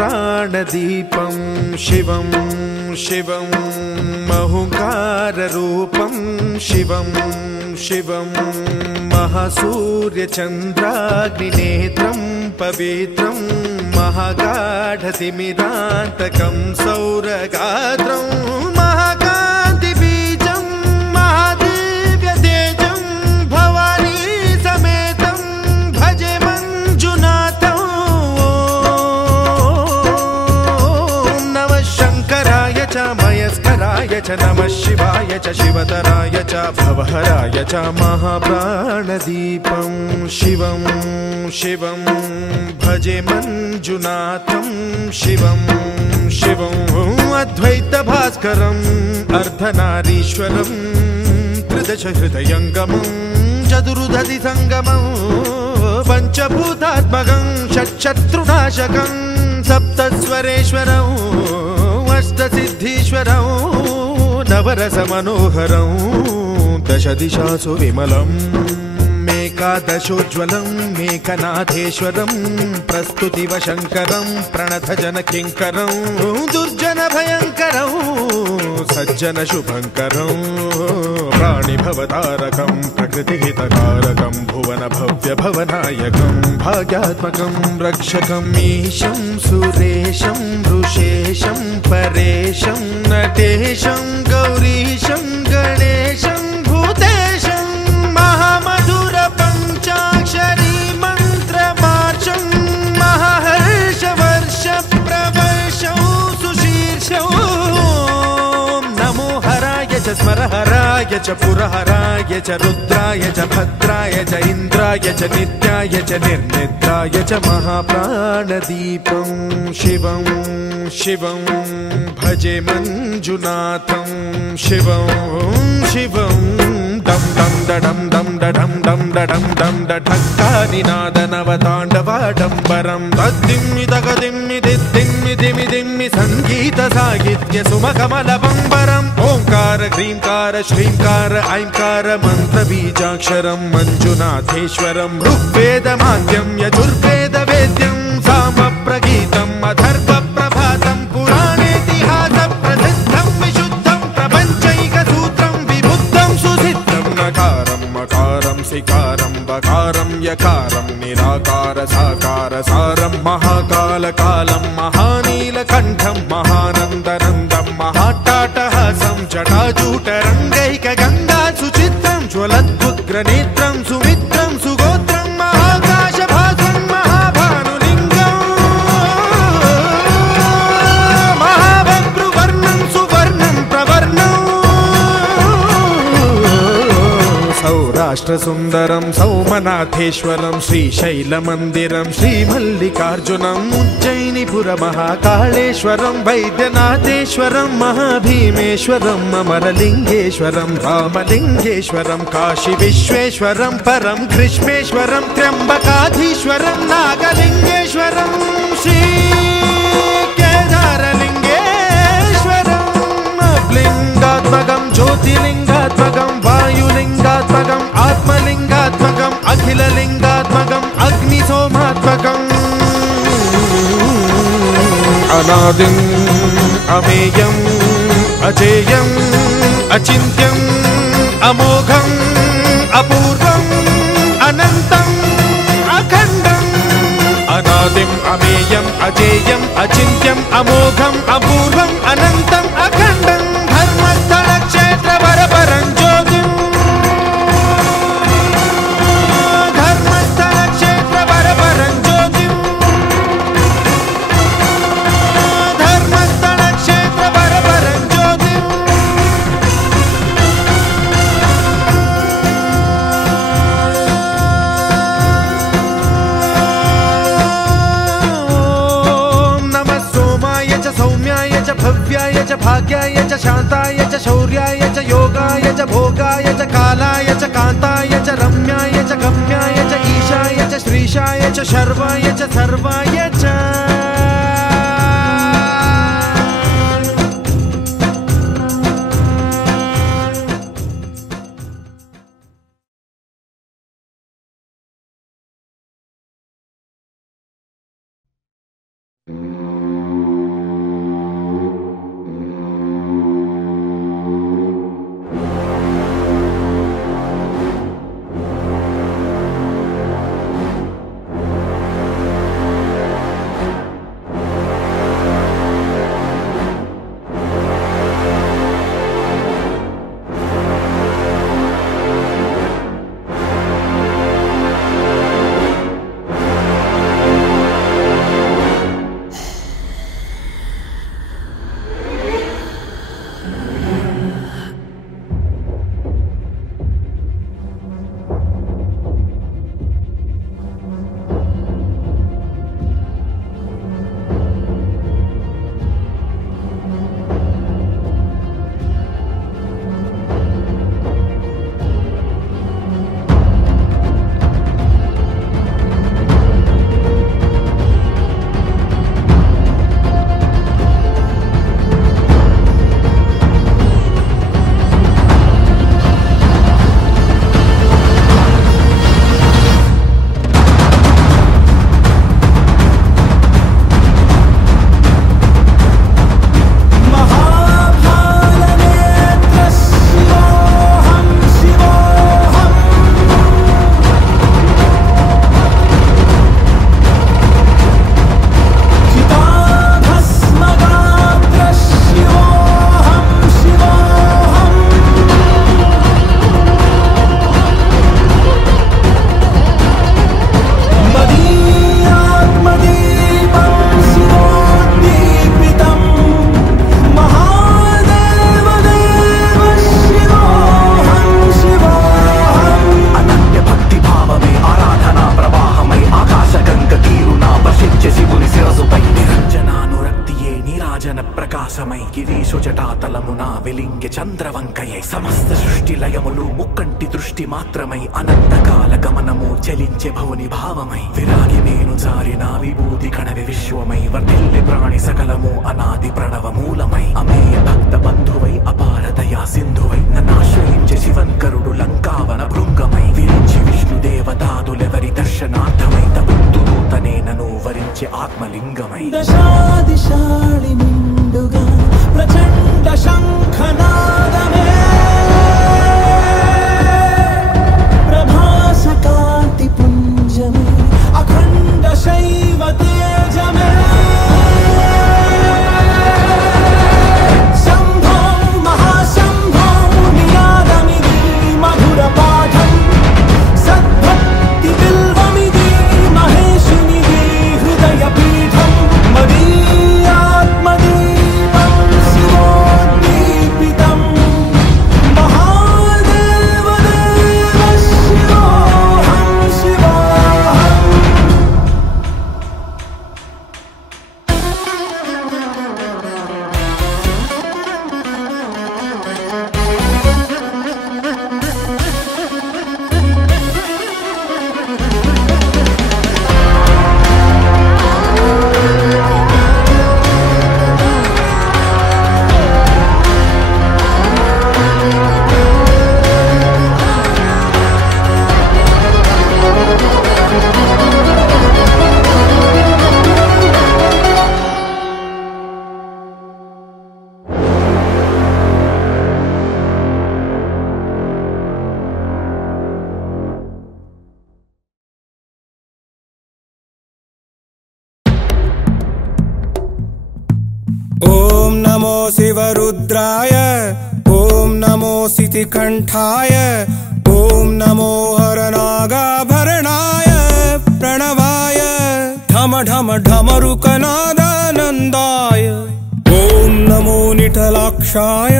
महाप्राणदीपं शिवं शिवं महुकाररूपं शिवं शिवं महासूर्यचन्द्राग्निनेत्रं पवित्रं महागाढतिमिरान्तकं सौरगात्रं महाकान्तिबीजं महादिव्यतेजं भवानी समेतं भजे मञ्जुनाथं नमः शङ्कराय च मयस्कराय च नमः शिवाय च शिवतराय च भवहराय च महाप्राणदीपं शिवं शिवं भजे मञ्जुनाथं शिवं शिवं अद्वैतभास्करम् अर्धनारीश्वरं त्रिदशहृदयङ्गमं चतुर्दधि संगमं पंचभूतात्मकं षट्शत्रुनाशकं सप्तस्वरेश्वरं अष्टसिद्धीश्वरं नवरसमनोहरं दशदिशासु विमलं मेकादशोज्ज्वलं मेकनाथेश्वरं प्रस्तुतिवशङ्करं प्रणतजनकिङ्करं दुर्जनभयङ्करं सज्जनशुभङ्करं प्राणिभवतारकं प्रकृतिहितकारकं भुवनभव्यभवनायकं भाग्यात्मकं रक्षकम् ईशं सुरेशं ऋषेशं परेशं नटेशं गौरीशं गणेशं भूतेशं महामधुर पञ्चाक्षरी मन्त्रमार्चं महाहर्षवर्षप्रवर्षं सुशीर्षं नमो हराय च स्मरहरा रुद्राय च पुरहराय च रुद्राय च भद्राय च इन्द्राय च नित्याय च निर्निद्राय च महाप्राणदीपं शिवं शिवं भजे मञ्जुनाथं शिवं शिवं दं दं डडं दं डडं दं डडं दं डढक्कानिनादनवताण्डवाडम्बरं तद्दिम्मि तगदिम्मि दिद्दिम्मि दिमि दिम्मि सङ्गीत साहित्य सुमकमलबम्बरम् ओङ्कार ह्रीङ्कार श्रीङ्कार ऐङ्कार मन्त्रबीजाक्षरं मञ्जुनाथेश्वरं ऋग्वेदमाद्यं यजुर्वेद वेद्यं सामप्रगीतम् अथर्वप्रभातं पुराणेतिहास प्रसिद्धं विशुद्धं प्रपञ्चैकसूत्रं विबुद्धं सुसिद्धं नकारं मकारं सिकारं बकारं यकारं निराकार साकार सारं महाकालकालं महानीलकण्ठं महानन्दनन्दं महाट्टाटहासं जटाजूटरङ्गैकगङ्गा सुचित्रं ज्वलद्वुग्रनेत्रं सुमित्रं सुगोत्रं महाकाशभासं महाभानुलिङ्गं महावक्रुवर्णं सुवर्णं प्रवर्णं सौराष्ट्रसुन्दरं सौमनाथेश्वरं श्रीशैलमन्दिरं श्रीमल्लिकार्जुनम् उज्जयिनीपुरमहाकाळेश्वरं वैद्यनाथेश्वरं महाभीमेश्वरं अमरलिङ्गेश्वरं रामलिङ्गेश्वरं काशीविश्वेश्वरं परं कृष्णेश्वरं त्र्यम्बकाधीश्वरं नागलिङ्गेश्वरं श्रीकेदारलिङ्गेश्वरम् लिङ्गात्मकं ज्योतिलिङ्गात्मकं वायुलिङ्गात्मकम् आत्मलिङ्गात्मकम् अखिललिङ्गात्मकम् अग्निसोमात्मकम् अनादिम् अमेयम् अजेयम् अचिन्त्यम् अमोघम् अपूर्वम् अनन्तम् अखण्डम् अनादिम् अमेयम् अजेयम् अचिन्त्यम् अमोघम् अपूर्वम् अनन्तम् अखण्डम् धर्मस्थलक्षेत्रवरपरं ज्योतिम् धर्मस्थलक्षेत्रवरपरं ज्योतिम् धर्मस्थलक्षेत्रवरपरं ज्योतिम् सौम्याय च भव्याय च भाग्याय च शान्ताय च शौर्याय च योगाय च भोगाय च कालाय च कान्ताय च रम्याय च गम्याय च ईशाय च श्रीशाय च शर्वाय च सर्वाय च లయములు ముక్కంటి దృష్టి మాత్రమై అనంతకాల గమనము చలించే భవుని భావమై విరాగి నేను జారిన విభూతి కణవి విశ్వమై వర్ధిల్లే ప్రాణి సకలము అనాది ప్రణవ మూలమై అమేయ భక్త బంధువై అపార దయా సింధువై నన్నాశ్రయించే శివంకరుడు లంకావన భృంగమై విరించి విష్ణు దేవతాదులెవరి దర్శనార్థమై తబుద్ధుడు తనే నను వరించే ఆత్మలింగమై దశాదిశాళి నిండుగా ప్రచండ శంఖనాదమే ప్రభాస కాంతి పుంజమే అఖండ శైవ తేజమే శంభో మహాశంభో నినాదమిది మధుర పాఠం సద్భక్తి బిల్వమిది మహేశునిది హృదయ పీఠం మదీయాత్మదీపం శివోద్దీపితం మహాదేవదేవ శివోహం శివోహం. ఓం నమో శివరుద్రాయ ఓం నమో సితికంఠాయ ఓం నమో హరనాగాభరణాయ ప్రణవాయ ఢమ ఢమ ఢమరుకనాదానందాయ ఓం నమో నిఠలాక్షాయ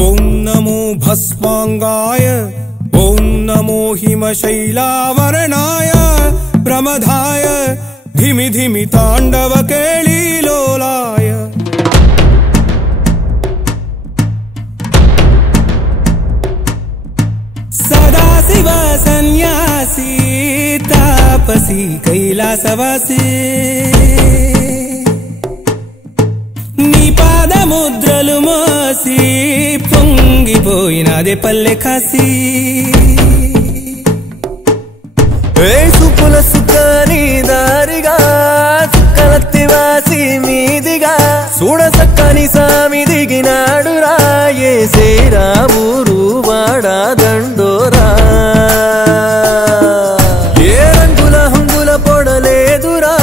ఓం నమో భస్మాంగాయ ఓం నమో హిమశైలావరణాయ ప్రమదాయ ధిమి ధిమి తాండవ కేళీలోలాయ సదాశివ సన్యాసి తాపసి కైలాసవాసి నీ పాదముద్రలు మోసి పొంగిపోయినదే పల్లె కాసి సుకుల సుఖాని దారిగా సుక్కలత్తివాసి మీదిగా చూడ సక్కని సామి దిగినాడు రాయే శ్రీరామురు వాడా దండోరా ఏ రంగుల హంగుల పొడలేదురా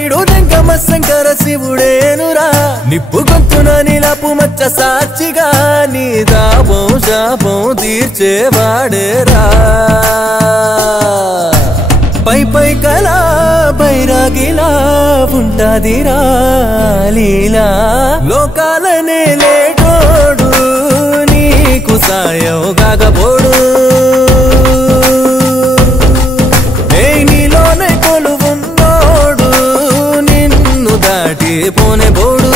ఇడు రంగమ శంకర శివుడేనురా నిప్పు గొంతున నిలపు మచ్చ సాక్షిగా నీ దాపం శాపం తీర్చేవాడేరా పై పై కలా బైరాగిలా ఉంటాదిరా లీలా లోకాలనే లేటోడు నీకు సాయం కాకపోడు నీలోనే కొలువున్నోడు నిన్ను దాటి పోనే పోడు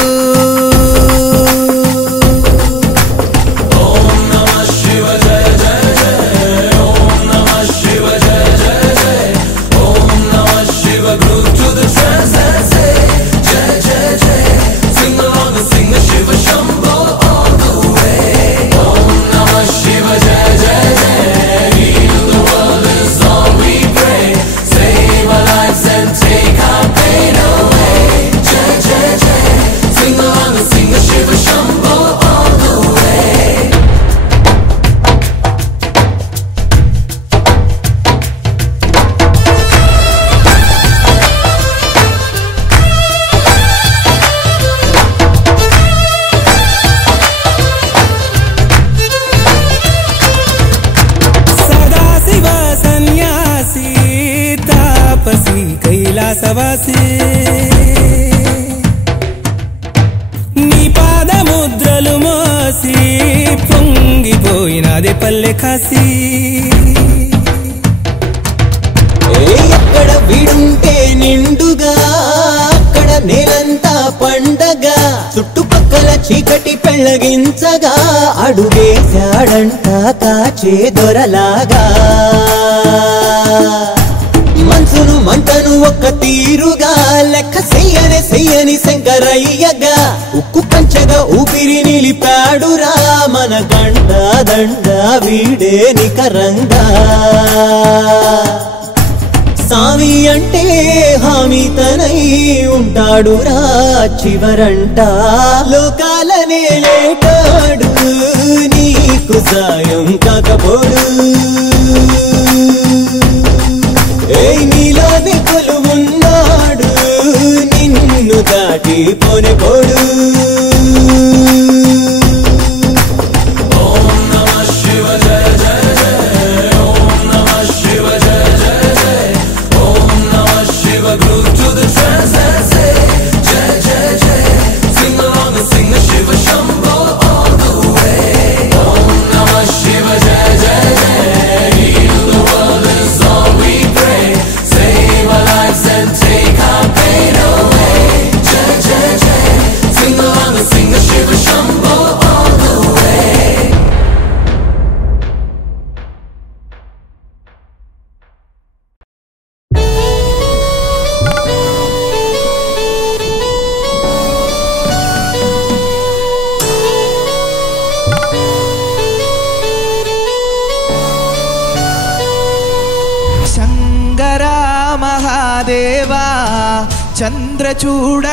కైలాసవాసి నీ పాదముద్రలు మోసి పొంగిపోయినదే పల్లె కాసి ఎక్కడ విడుంటే నిండుగా అక్కడ నేలంతా పండగ చుట్టుపక్కల చీకటి పెళ్ళగించగా అడుగేశాడంట కాచే దొరలాగా మనసును మంటను ఒక్క తీరుగా లెక్క చెయ్యని శంకరయ్యగా ఉక్కు పంచగా ఊపిరి నిలిపాడురా మన గండ దండ వీడే నికరంగా సామి అంటే హామీ తనై ఉంటాడురా చివరంట లోకాలనే లేటాడు నీకు సాయం కాకపోడు నీలోనే కొలువున్నాడు నిన్ను దాటి పోనెపోడు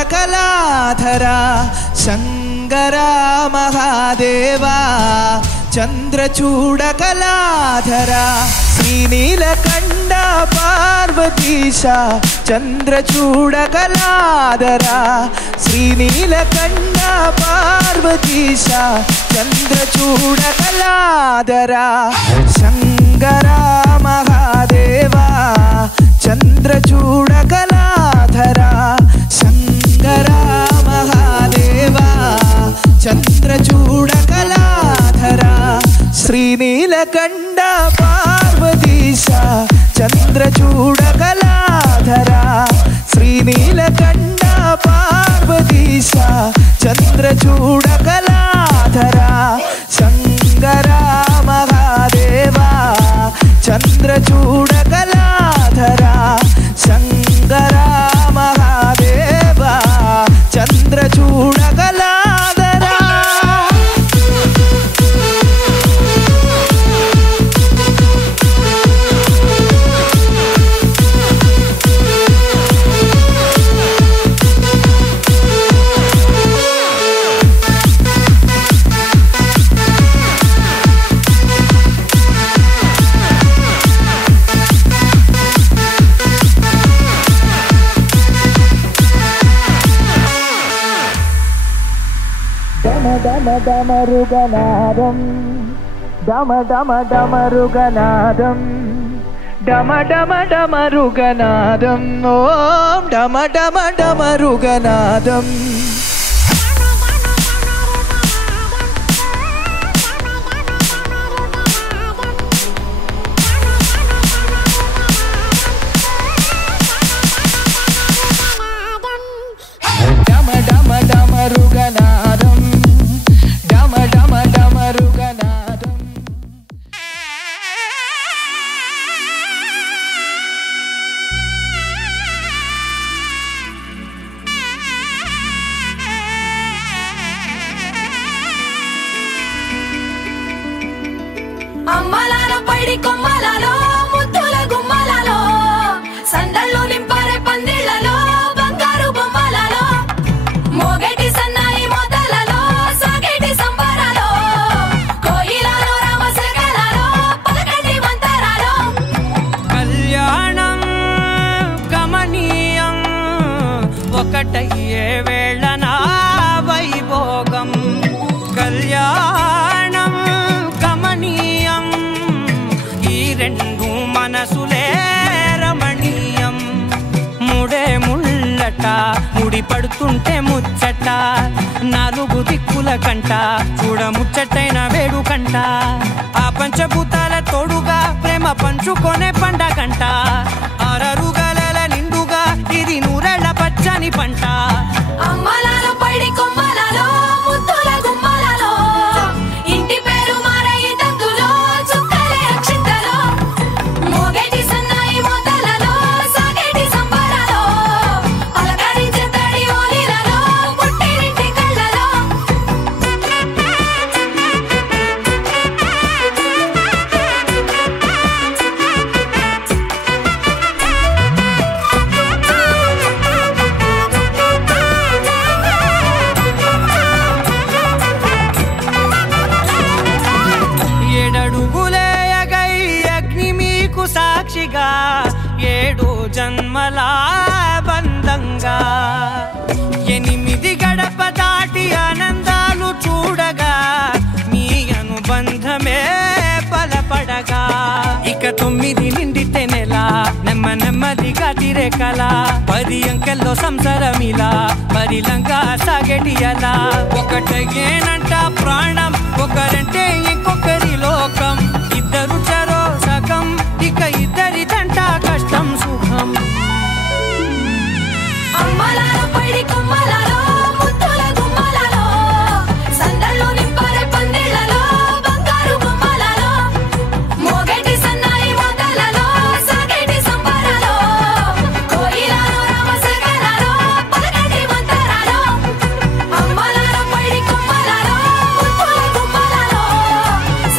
చంద్రచూడకలాధరా శంకరా మహాదేవా చంద్రచూడకలాధరా శ్రీనీలకంఠ పార్వతీశ చంద్రచూడకలాధరా శ్రీనీలకంఠ పార్వతీశ చంద్రచూడకలాధరా శంకరా మహాదేవా చంద్రచూడకలాధరా శంకరా మహాదేవా చంద్రచూడకలాధరా శ్రీనీలకంఠ పార్వతీశ చంద్రచూడకలాధరా శ్రీనీలకంఠ పార్వతీశ చంద్రచూడకలాధరా శంకరా మహాదేవా చంద్రచూడకలాధరా శంకరా మహాదేవా చంద్రచూడకలాధరా డమరుగనాదం డమరుగనాదం డమరుగనాదం ఓం డమరుగనాదం డమరుగనాదం డమరుగనాదం అమ్మలాల పైడి కొమ్మలలో ముద్దుల గుమ్మలలో సందళ్ళు నింపారే పందిళ్లలో బంగారు బొమ్మలలో మోగేటి సన్నాయి మోతలలో సాగేటి సంబరాలో కోయిలలో రామశకలలో పలకండి మంతరాలో కళ్యాణం గమనీయం ఒకటయ్యే వేళ నా వైభోగం కళ్యాణం గమనీయం ఈ రెండు మనసులే రమణీయం ముడే ముళ్ళట ముడి పడుతుంటే ముచ్చట నాలుగు దిక్కుల కంట చూడ ముచ్చటైన వేడుకంట ఆ పంచభూతాల తోడుగా ప్రేమ పంచుకొనే పండగంట ఆరరుగల నిండుగా ఇది నూరెళ్ళ పచ్చని పంట అమ్మలాల పైడి కొమ్మలలో ముద్దుల సాక్షిగా 7 జన్మల బంధంగా 8 గడప దాటి ఆనందాలు చూడగా మీ అనుబంధమే బలపడగా ఇక 9 నిండితే నెల నెమ్మదిగా తిరేకల 10 అంకెల్లో సంసారమిలా పరిలంగా సాగేటియలా ఒకటేనంట ప్రాణం ఒకరంటే ఇంకొకరి లోకం ఇద్దరు చరో సగం ఇక ఇద్దరిదంట కష్టం సుఖం అమ్మలాలో పడి కొమ్మలాలో ముత్తుల గుమ్మలాలో సందల్లో నింపరే పందిళ్ళలో బంగారు గుమ్మలాలో మోగేటి సన్నాయి మోతలలో సాగేటి సంబరాలో కోయిలాలో రామసగనాలో పలకటి మంతరాలో అమ్మలాలో పడి కొమ్మలాలో ముత్తుల గుమ్మలాలో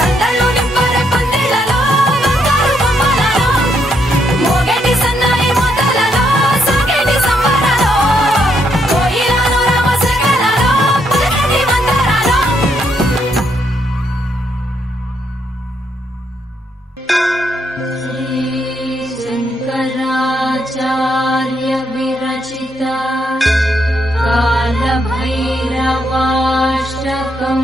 సందల్లో నింపరే పందిళ్ళలో బంగారు గుమ్మలాలో మోగేటి సన్నాయి మోతలలో సాగేటి సంబరాలో కోయిలాలో రామసగనాలో పలకటి మంతరాలో శంకరాచార్య విరచిత కాలభైరవాష్టకం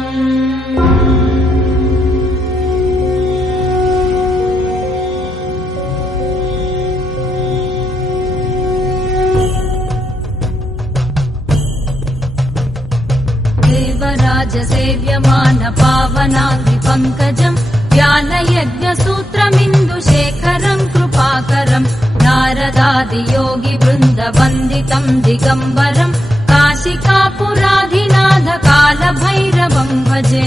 దేవరాజ సేవ్యమాన పావనాంగి పంకజం ధ్యానయజ్ఞ సూత్రమిందు శేఖరం కృపాకరం నారదాది యోగి బృంద వందితం దిగంబరం కాశికాపురాధినాథ కాల భైరవం భజే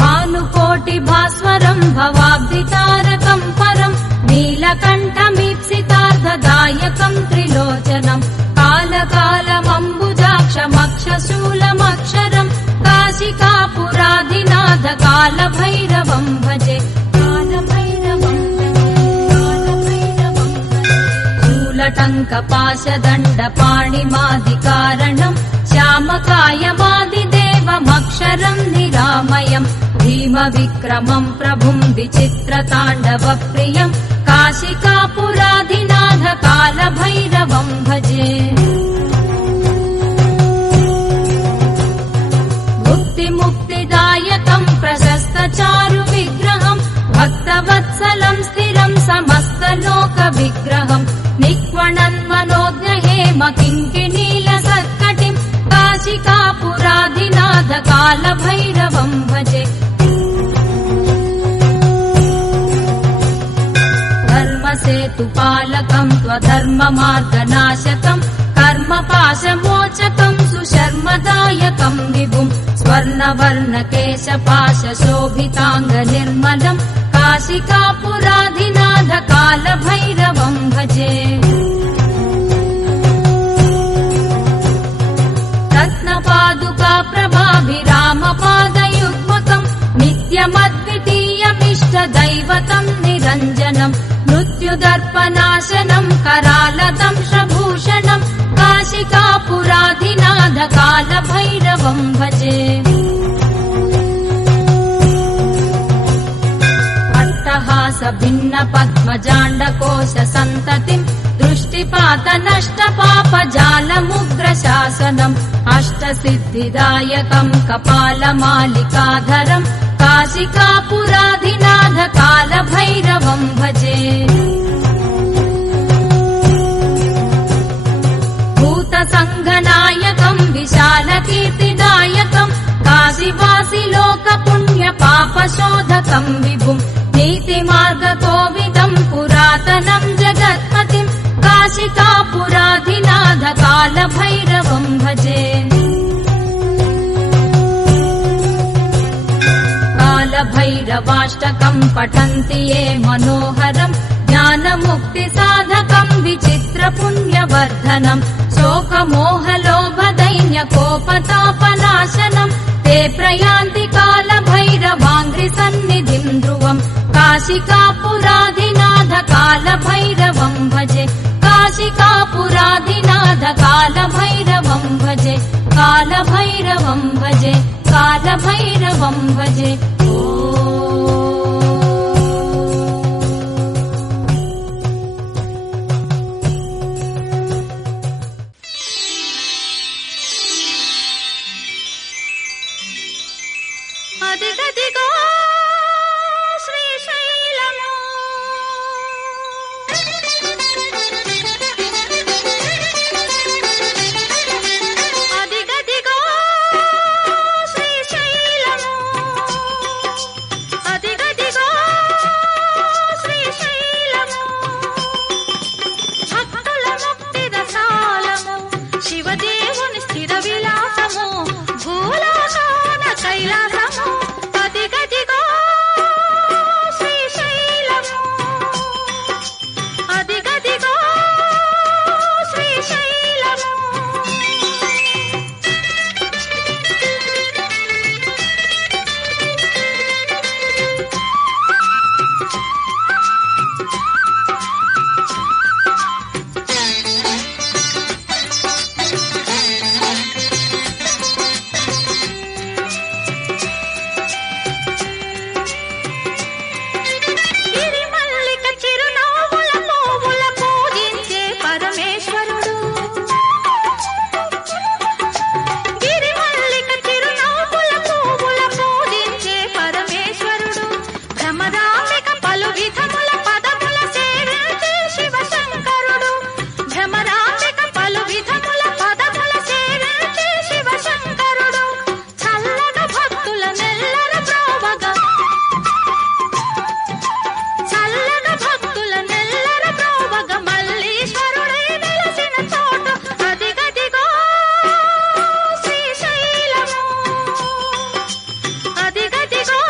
భానుకోటి భాస్వరం భవాబ్ది తారకం పరం నీలకంఠమీప్సితార్థదాయకం త్రిలోచనం కాలకాలమంబుజాక్షమక్షశూలమక్షరం కాశికాపురాధినాథ కాల భైరవం భజే శూలటంక పాశదండ పాణిమాదికారణం శ్యామకాయమాదిదేవమక్షరం నిరామయం భీమ విక్రమం ప్రభుం విచిత్రతాండవ ప్రియం కాశికాపురాధినాథ కాల భైరవం భజే ముక్తిదాయకం ప్రశస్త చారు విగ్రహం భక్తవత్సలం స్థిరం సమస్త లోక విగ్రహం నిక్వణన్మనోజ్ఞహేమ కింకిణీల సత్కటిం కాశికాపురాధినాథ కాల భైరవం భజే ధర్మసేతుపాలకం త్వధర్మ మార్గనాశకం కర్మపాశమోచకం సుశర్మదాయకం విభుం స్వర్ణవర్ణకేశపాశోభితాంగ నిర్మలం కాశికాపురాధినాథ కాల భైరవం భజే రత్నపాదుకా ప్రభాభిరామపాదయుగ్మకం నిత్యమద్వితీయమిష్ట దైవతం నిరంజనం మృత్యుదర్పనాశనం करालदंशभूषणं काशिकापुराधिनाथ कालभैरवं भजे अट्टहास भिन्न पद्मजाण्डकोश सन्ततिं दृष्टिपात नष्ट पापजालमुग्रशासनम् अष्टसिद्धिदायकं कपालमालिकाधरं काशिकापुराधिनाथ कालभैरवं भजे भूतसङ्घनायकं विशालकीर्तिदायकं काशीवासि लोकपुण्यपापशोधकं विभुं नीतिमार्गकोविदं पुरातनं जगत्पतिं काशिकापुराधिनाथ कालभैरवं भजे कालभैरवाष्टकं पठन्ति ये मनोहरं ज्ञानमुक्तिसाधकं विचित्रपुण्यवर्धनं शोकमोहलोभदैन्यकोपतापनाशनं ते प्रयान्ति कालभैरवाङ्घ्रिसन्निधिं ध्रुवं काशिकापुराधिनाथ कालभैरवं भजे काशिकापुराधिनाथ कालभैरवं भजे कालभैरवं भजे कालभैरवं भजे ओ అదిగదిగో శ్రీశైలము అదిగదిగో శ్రీశైలము అదిగదిగో శ్రీశైలము భక్తుల ముక్తి రసాలము శివదేవుని స్థిర విలాసము భూలోకాన కైలాసము అదిగదిగో శ్రీశైలము అదిగదిగో శ్రీశైలము గిరిమల్లిక చిరునవ్వుల పువ్వుల పూజించే పరమేశ్వరుడు గిరిమల్లిక చిరునవ్వుల పువ్వుల పూజించే పరమేశ్వరుడు భ్రమరాంబిక పలు విధముల పదముల సేవించే శివశంకరుడు భ్రమరాంబిక పలు విధముల పదముల సేవించే శివశంకరుడు చల్లగా భక్తుల నెల్లర ప్రోవగా చల్లగా భక్తుల నెల్లర ప్రోవగా మల్లీశ్వరుడై వెలసిన చోటు అదిగదిగో శ్రీశైలము అదిగదిగో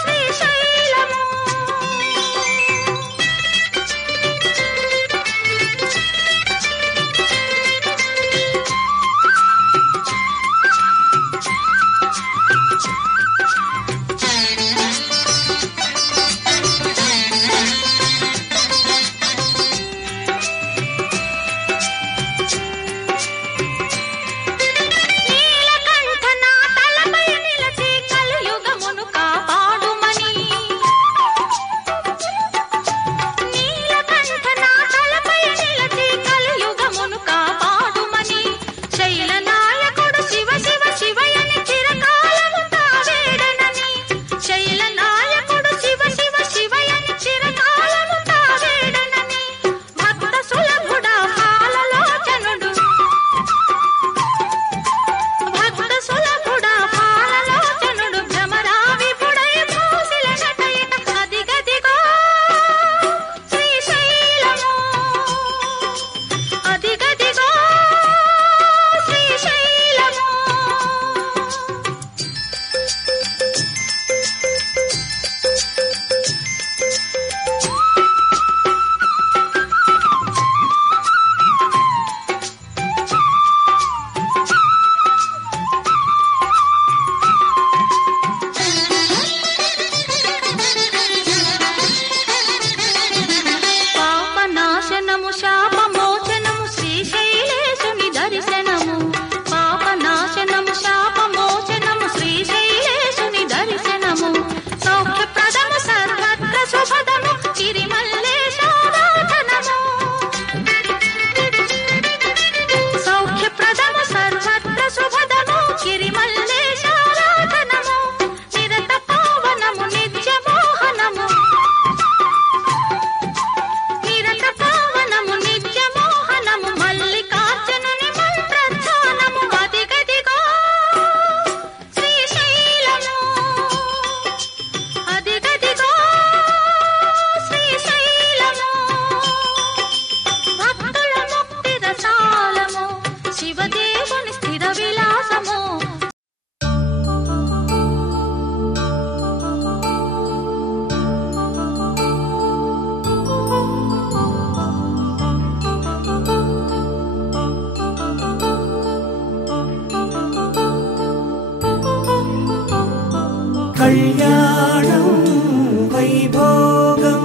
శ్రీశైలము నీలకంఠ నా తలపై నిలచి కలియుగమును కాపాడుమని నీలకంఠ నా తలపై నిలచి కలియుగమును కాపాడుమని శైలనాయకుడు శివ శివ శివయని చిరకాలము తావేడనని శైలనాయకుడు శివ శివ శివయని చిరకాలము తావేడనని భక్త సులభుడా పాలలోచనుడు భక్త సులభుడా పాలలోచనుడు భ్రమరా విభుడై భూసిల నటయిట అదిగదిగో శ్రీశైలము అదిగదిగో శ్రీశైలము పాపనాశనము శాపమోచనము శ్రీశైలేశుని దర్శనము పాపనాశనము శాపమోచనము శ్రీశైలేశుని దర్శనము సౌఖ్యప్రదము సర్వత్ర శుభదము గిరిమల్లేశారాధనము సౌఖ్యప్రదము సర్వత్ర శుభదము గిరిమల్లేశారాధనము నిరత పావనము నిత్యమోహనము నిరత పావనము నిత్యమోహనము మల్లికార్జునుని మంత్రధ్యానము అదిగదిగో శ్రీశైలము అదిగదిగో శ్రీశైలము భక్తుల ముక్తి రసాలము శివదేవుని స్థిర విలాసము కళ్యాణం వైభోగం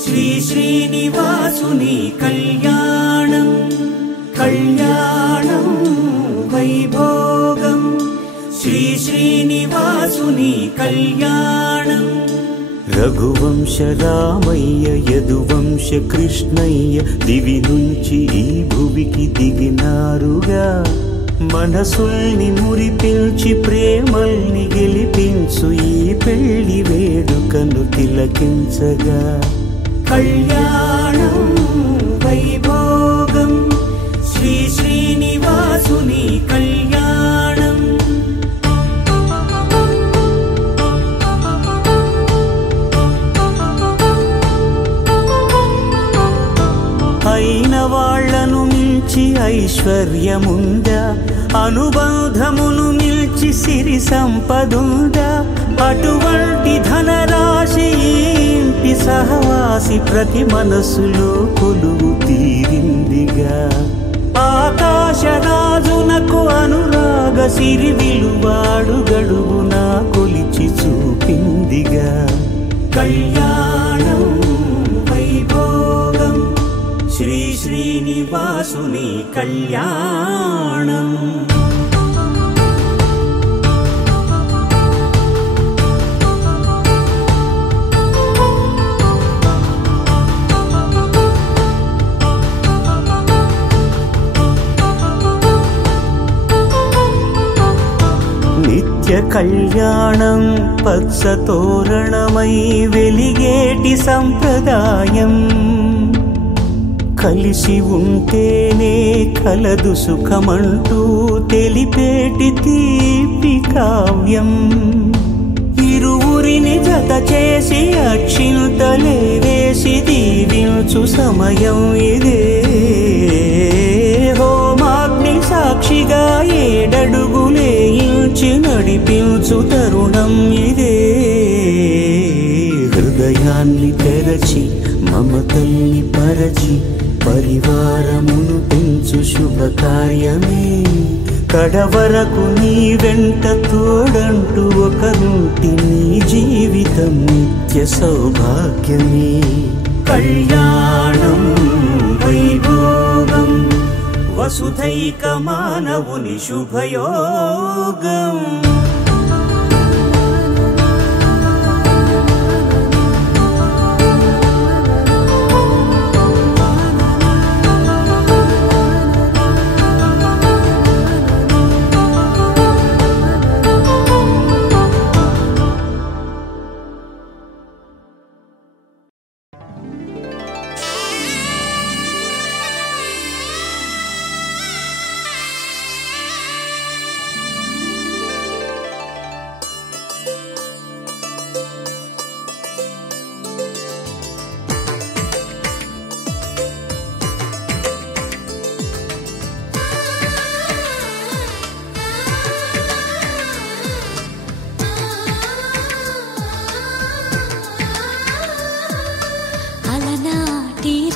శ్రీ శ్రీనివాసుని కళ్యాణం కళ్యాణం వైభోగం శ్రీ శ్రీనివాసుని కళ్యాణం రఘువంశ రామయ్య యదువంశ కృష్ణయ్య దివి నుంచి ఈ భువికి దిగినారుగా మనసుల్ని మురిపిల్చి ప్రేమల్ని మనసు ఈ పెళ్లి వేడుకను తిలకించగా కళ్యాణం వైభోగం శ్రీ శ్రీనివాసుని కళ్యాణం. అయిన వాళ్లను మించి ఐశ్వర్యముందా, అనుబంధమును మిల్చి సిరి సంపదుందా, అటువంటి ధనరాశి ఇంటి సహవాసి ప్రతి మనసులో కొలువు తీరిందిగా. ఆకాశరాజునకు అనురాగ సిరి విలువాడు గడుగునా కొలిచి చూపిందిగా. కళ్యాణం వైభోగం శ్రీ శ్రీనివాసుని కళ్యాణం. నిత్య కళ్యాణం పచ్చ తోరణమై వెలిగేటి సంప్రదాయం. కలిసి ఉంటేనే కలదు సుఖమంటూ తెలిపేటి తీపి కావ్యం. ఇరువురిని జత చేసి అక్షింతలే వేసి దీవించు సమయం ఇదే. హోమాగ్ని సాక్షిగా ఏడడుగులే ఇంచి నడిపించు తరుణం ఇదే. హృదయాన్ని తెరచి మమతల్ని పరచి పరివారమును పెంచు శుభకార్యమే. కడవరకు నీ వెంట తోడంటూ ఒకరుంటి నీ జీవితం నిత్య సౌభాగ్యమే. కళ్యాణం వైభోగం వసుధైక మానవుని శుభయోగం.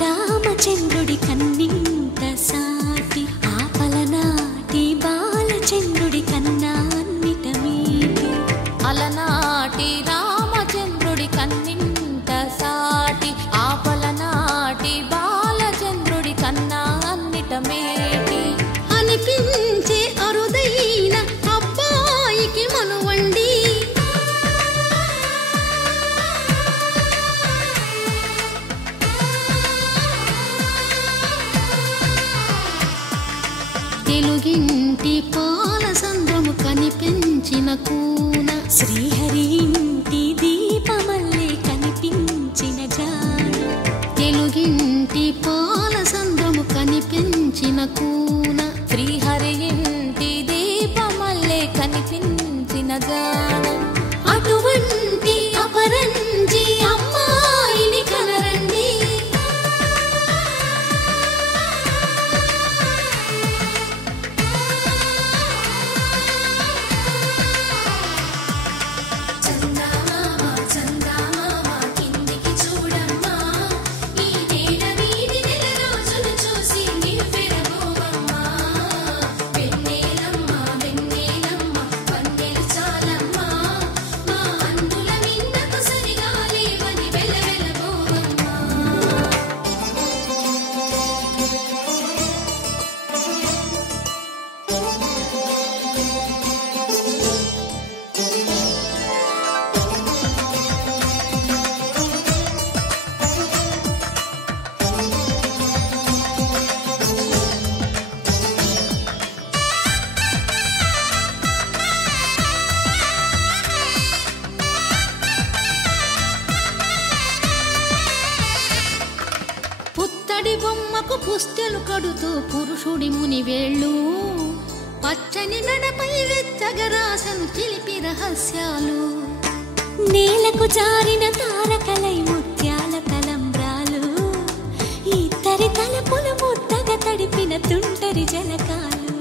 రామచంద్రుడి కన్నింత సాటి ఆపలనాటి బాలచంద్రుడి కన్నా అన్నిట మీటి. అలనాటి రామచంద్రుడి కన్నింత సాటి ఆపలనాటి బాలచంద్రుడి కన్నా అన్నిట మేటి. అనిపించే అరుదైన అబ్బాయికి మనువండి. తెలుగింటి పాల సంద్రము కనిపించిన కూన శ్రీహరి ఇంటి దీపమల్లే కనిపించిన జాడ. తెలుగింటి పాల సంద్రము కనిపించిన కూన శ్రీహరి ఇంటి దీపమల్లే కనిపించిన జాడ. అటువంటి అపరంజి అమ్మాయిని కనరండి. చూసి నీ ఫిరమోవమ్మ. పద్మములకు పుస్తెలు కడుతూ పురుషుడి ముని వేళ్ళు పచ్చని మెడపై వెచ్చగరాసను చిలిపి రహస్యాలు నేలకు జారిన తారకలై ముత్యాల తలంబ్రాలు ఇద్దరి తలపులు ముద్దగా తడిపిన తుంటరి జలకాలు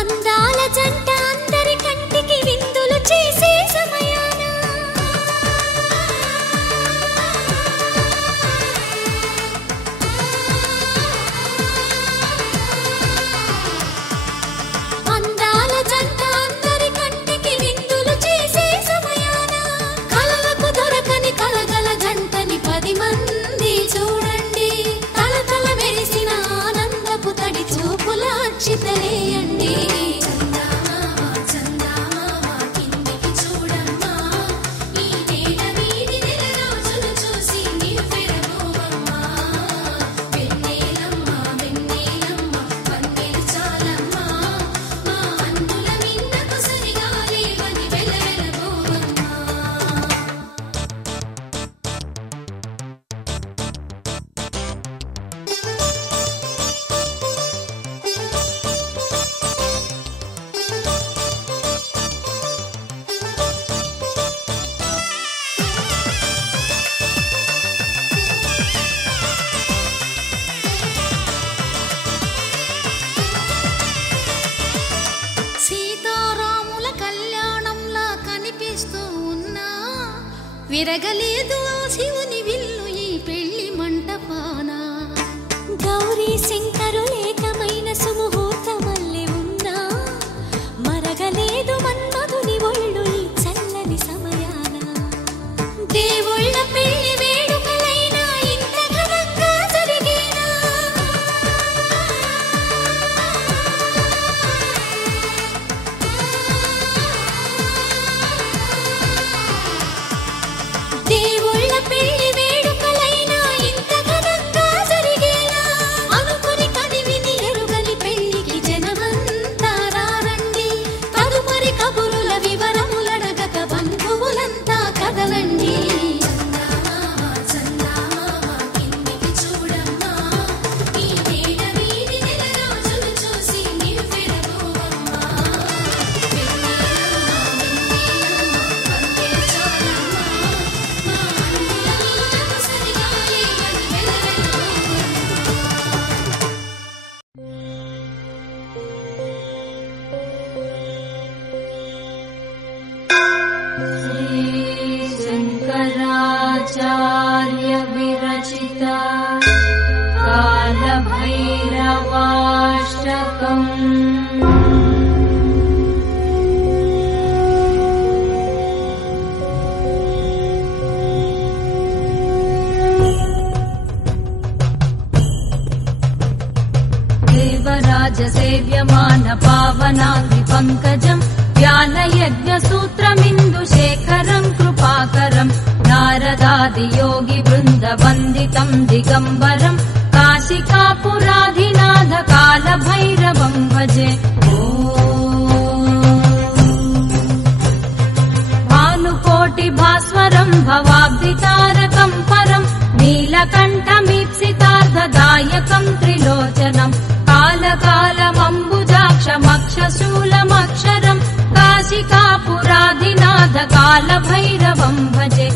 అందాల జంట అందరి కంటికి విందులు చేసే సమయాన అందాల జంట అందరి కంటికి విందులు చేసే సమయాన కలలకు దొరకని కలగల జంటని 10 మంది చూడండి తలతల మెరిసిన ఆనందపు తడి చూపుల అక్షితలేయండి సీతారాముల కళ్యాణంలా కనిపిస్తూ ఉన్నా విరగలేదు ఆ శివుని విల్లు ఈ పెళ్లి మంటపాన గౌరీ శంకరులేకమైన సుముహూర్తమల్లె ఉన్నా మరగలేదు మన్మధుని ఒళ్ళు ఈ చల్లని సమయాన దేవుళ్ళ పెళ్లి వేడుకలైనా ఇంత ఘనంగా జరిగేనా దేవుళ్ళ పెళ్లి వేడుకలైనా ఇంత ఘనంగా జరిగేనా అనుకుని కదివిని ఎరుగని పెళ్లికి జనమంతా రారండి తదుపరి కబురుల వివరములడగక బంధువులంతా కదలండి शङ्कराचार्य विरचिता कालभैरवाष्टकम् देवराजसेव्यमान पावनाग्निपङ्कजम् ज्ञानयज्ञसूत्रमिन्दुशेखरम् कृपाकरम् नारदादियोगि वृन्दवन्दितम् दिगम्बरम् काशिकापुराधिनाथ कालभैरवम् भजे भानुकोटिभास्वरम् भवाब्धितारकम् परम् नीलकण्ठमीप्सितार्धदायकम् त्रिलोचनम् कालकालमम्बुजाक्षमक्षशूलमक्षरम् काशिकापुराधिनाथ कालभैरवम् भजे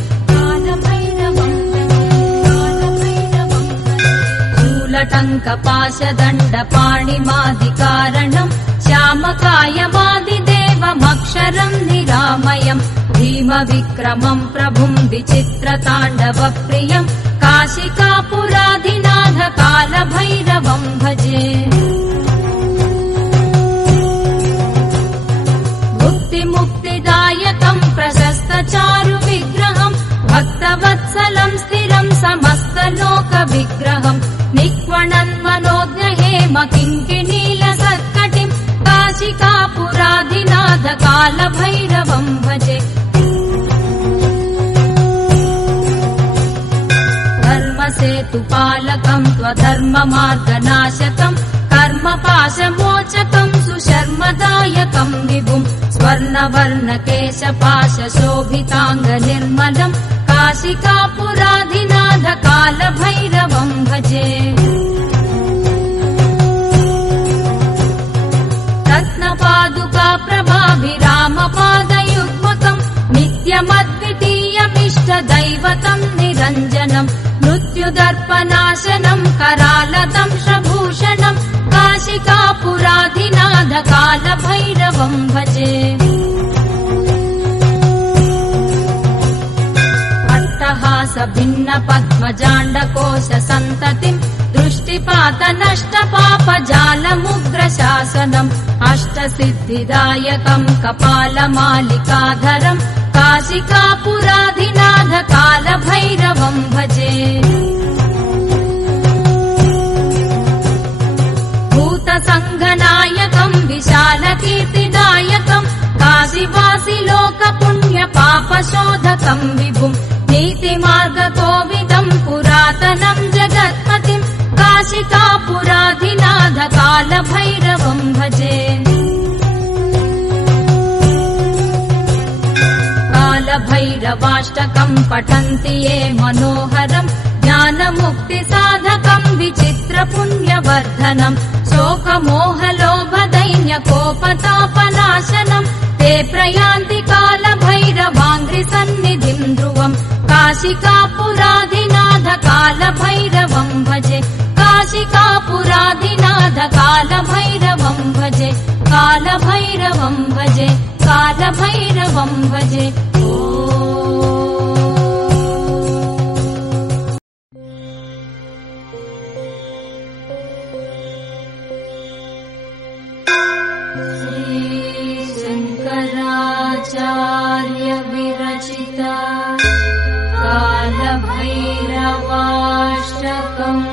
शूलटङ्कपाशदण्डपाणिमादिकारणम् श्यामकायमादिदेवमक्षरम् निरामयम् भीमविक्रमम् प्रभुम् विचित्रताण्डवप्रियम् काशिकापुराधिनाथ कालभैरवम् भजे मुक्तिदायकम् प्रशस्तचारुविग्रहम् भक्तवत्सलम् स्थिरम् समस्तलोकविग्रहम् निक्वणन्मनोज्ञहेम किङ्किणीलसत्कटिम् काशिकापुराधिनाथ कालभैरवम् भजे धर्मसेतुपालकम् त्वधर्ममार्गनाशकम् कर्मपाशमोचकम् सुशर्मदायकम् विभुम् स्वर्णवर्णकेशपाशशोभिताङ्गनिर्मलम् काशिकापुराधिनाथ कालभैरवम् भजे पदाभिरामपादयुग्मकम् नित्यमद्वितीयमिष्टदैवतम् निरञ्जनम् मृत्युदर्पनाशनम् करालदंशभूषणम् काशिकापुराधिनाथ कालभैरवम् भजे अट्टहास भिन्न पद्मजाण्डकोश सन्ततिम् दृष्टिपात नष्ट पापजालमुग्रशासनम् अष्टसिद्धिदायकम् कपालमालिकाधरम् काशिकापुराधिनाथ कालभैरवम् भजे भूतसङ्घनायकम् विशालकीर्तिदायकम् काशीवासि लोकपुण्यपापशोधकम् विभुम् नीतिमार्गकोविदम् पुरातनम् जगत्पतिम् काशिकापुराधिनाथ कालभैरवम् भजे कालभैरवाष्टकम् पठन्ति ये मनोहरम् ज्ञानमुक्तिसाधकम् विचित्रपुण्यवर्धनम् शोकमोहलोभदैन्यकोपतापनाशनम् ते प्रयान्ति कालभैरवाङ्घ्रिसन्निधिम् ध्रुवम् काशिकापुराधिनाथ कालभैरवम् भजे काशिकापुराधिनाथ कालभैरवम् भजे कालभैरवम् भजे कालभैरवम् भजे शङ्कराचार्य विरचिता कालभैरवाष्टकम्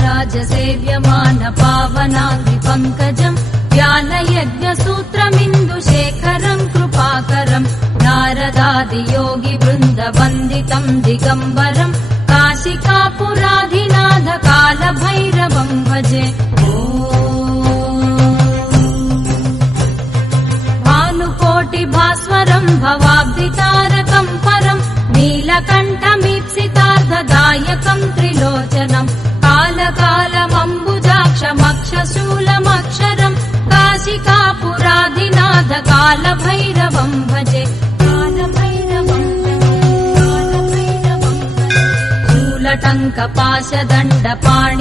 देवराजसेव्यमान पावनाग्निपङ्कजम् ज्ञानयज्ञसूत्रमिन्दुशेखरम् कृपाकरम् नारदादियोगिवृन्दवन्दितम् दिगम्बरम् काशिकापुराधिनाथ कालभैरवम् भजे भानुकोटिभास्वरम् भवाब्धितारकम् परम् नीलकण्ठमीप्सितार्धदायकम् त्रिलोचनम् कालकालमम्बुजाक्षमक्षशूलमक्षरम् काशिकापुराधिनाथ कालभैरवम् भजे कालभैरवम्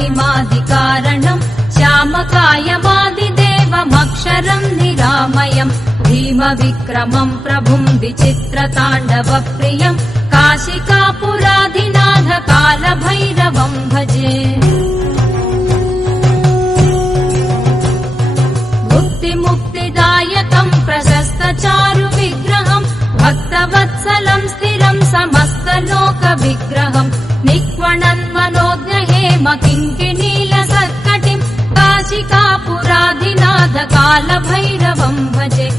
शूलटङ्कपाशदण्डपाणिमादिकारणम् श्यामकायमादिदेवमक्षरम् निरामयम् भीमविक्रमम् प्रभुम् विचित्रताण्डवप्रियम् काशिकापुराधिनाथ कालभैरवम् भजे मुक्तिदायकम् प्रशस्तचारुविग्रहम् भक्तवत्सलम् स्थिरम् समस्तलोकविग्रहम् निक्वणन्मनोज्ञहेम किङ्किणीलसत्कटिम् काशिकापुराधिनाथ कालभैरवम् भजे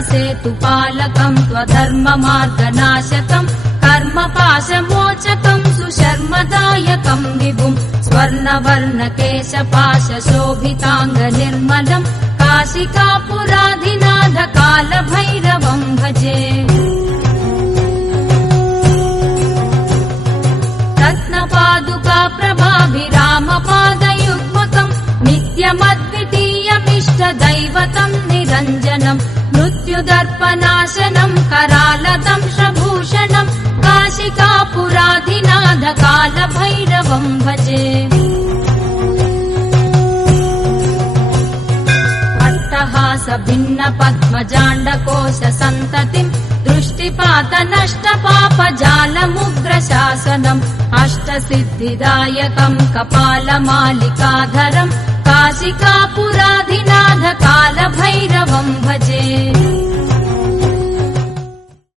धर्मसेतुपालकम् त्वधर्ममार्गनाशकम् कर्मपाशमोचकम् सुशर्मदायकम् विभुम् स्वर्णवर्णकेशपाशशोभिताङ्गनिर्मलम् काशिकापुराधिनाथ कालभैरवम् भजे रत्नपादुका प्रभाभिरामपादयुग्मकम् नित्यमद्वितीयमिष्टदैवतम् निरञ्जनम् मृत्युदर्पनाशनम् करालदंशभूषणम् काशिकापुराधिनाथ कालभैरवम् भजे अट्टहास भिन्न पद्मजाण्डकोश सन्ततिम् दृष्टिपात नष्ट पापजालमुग्रशासनम् अष्टसिद्धिदायकम् कपालमालिकाधरम् काशिकापुराधिनाथ कालभैरवम् भजे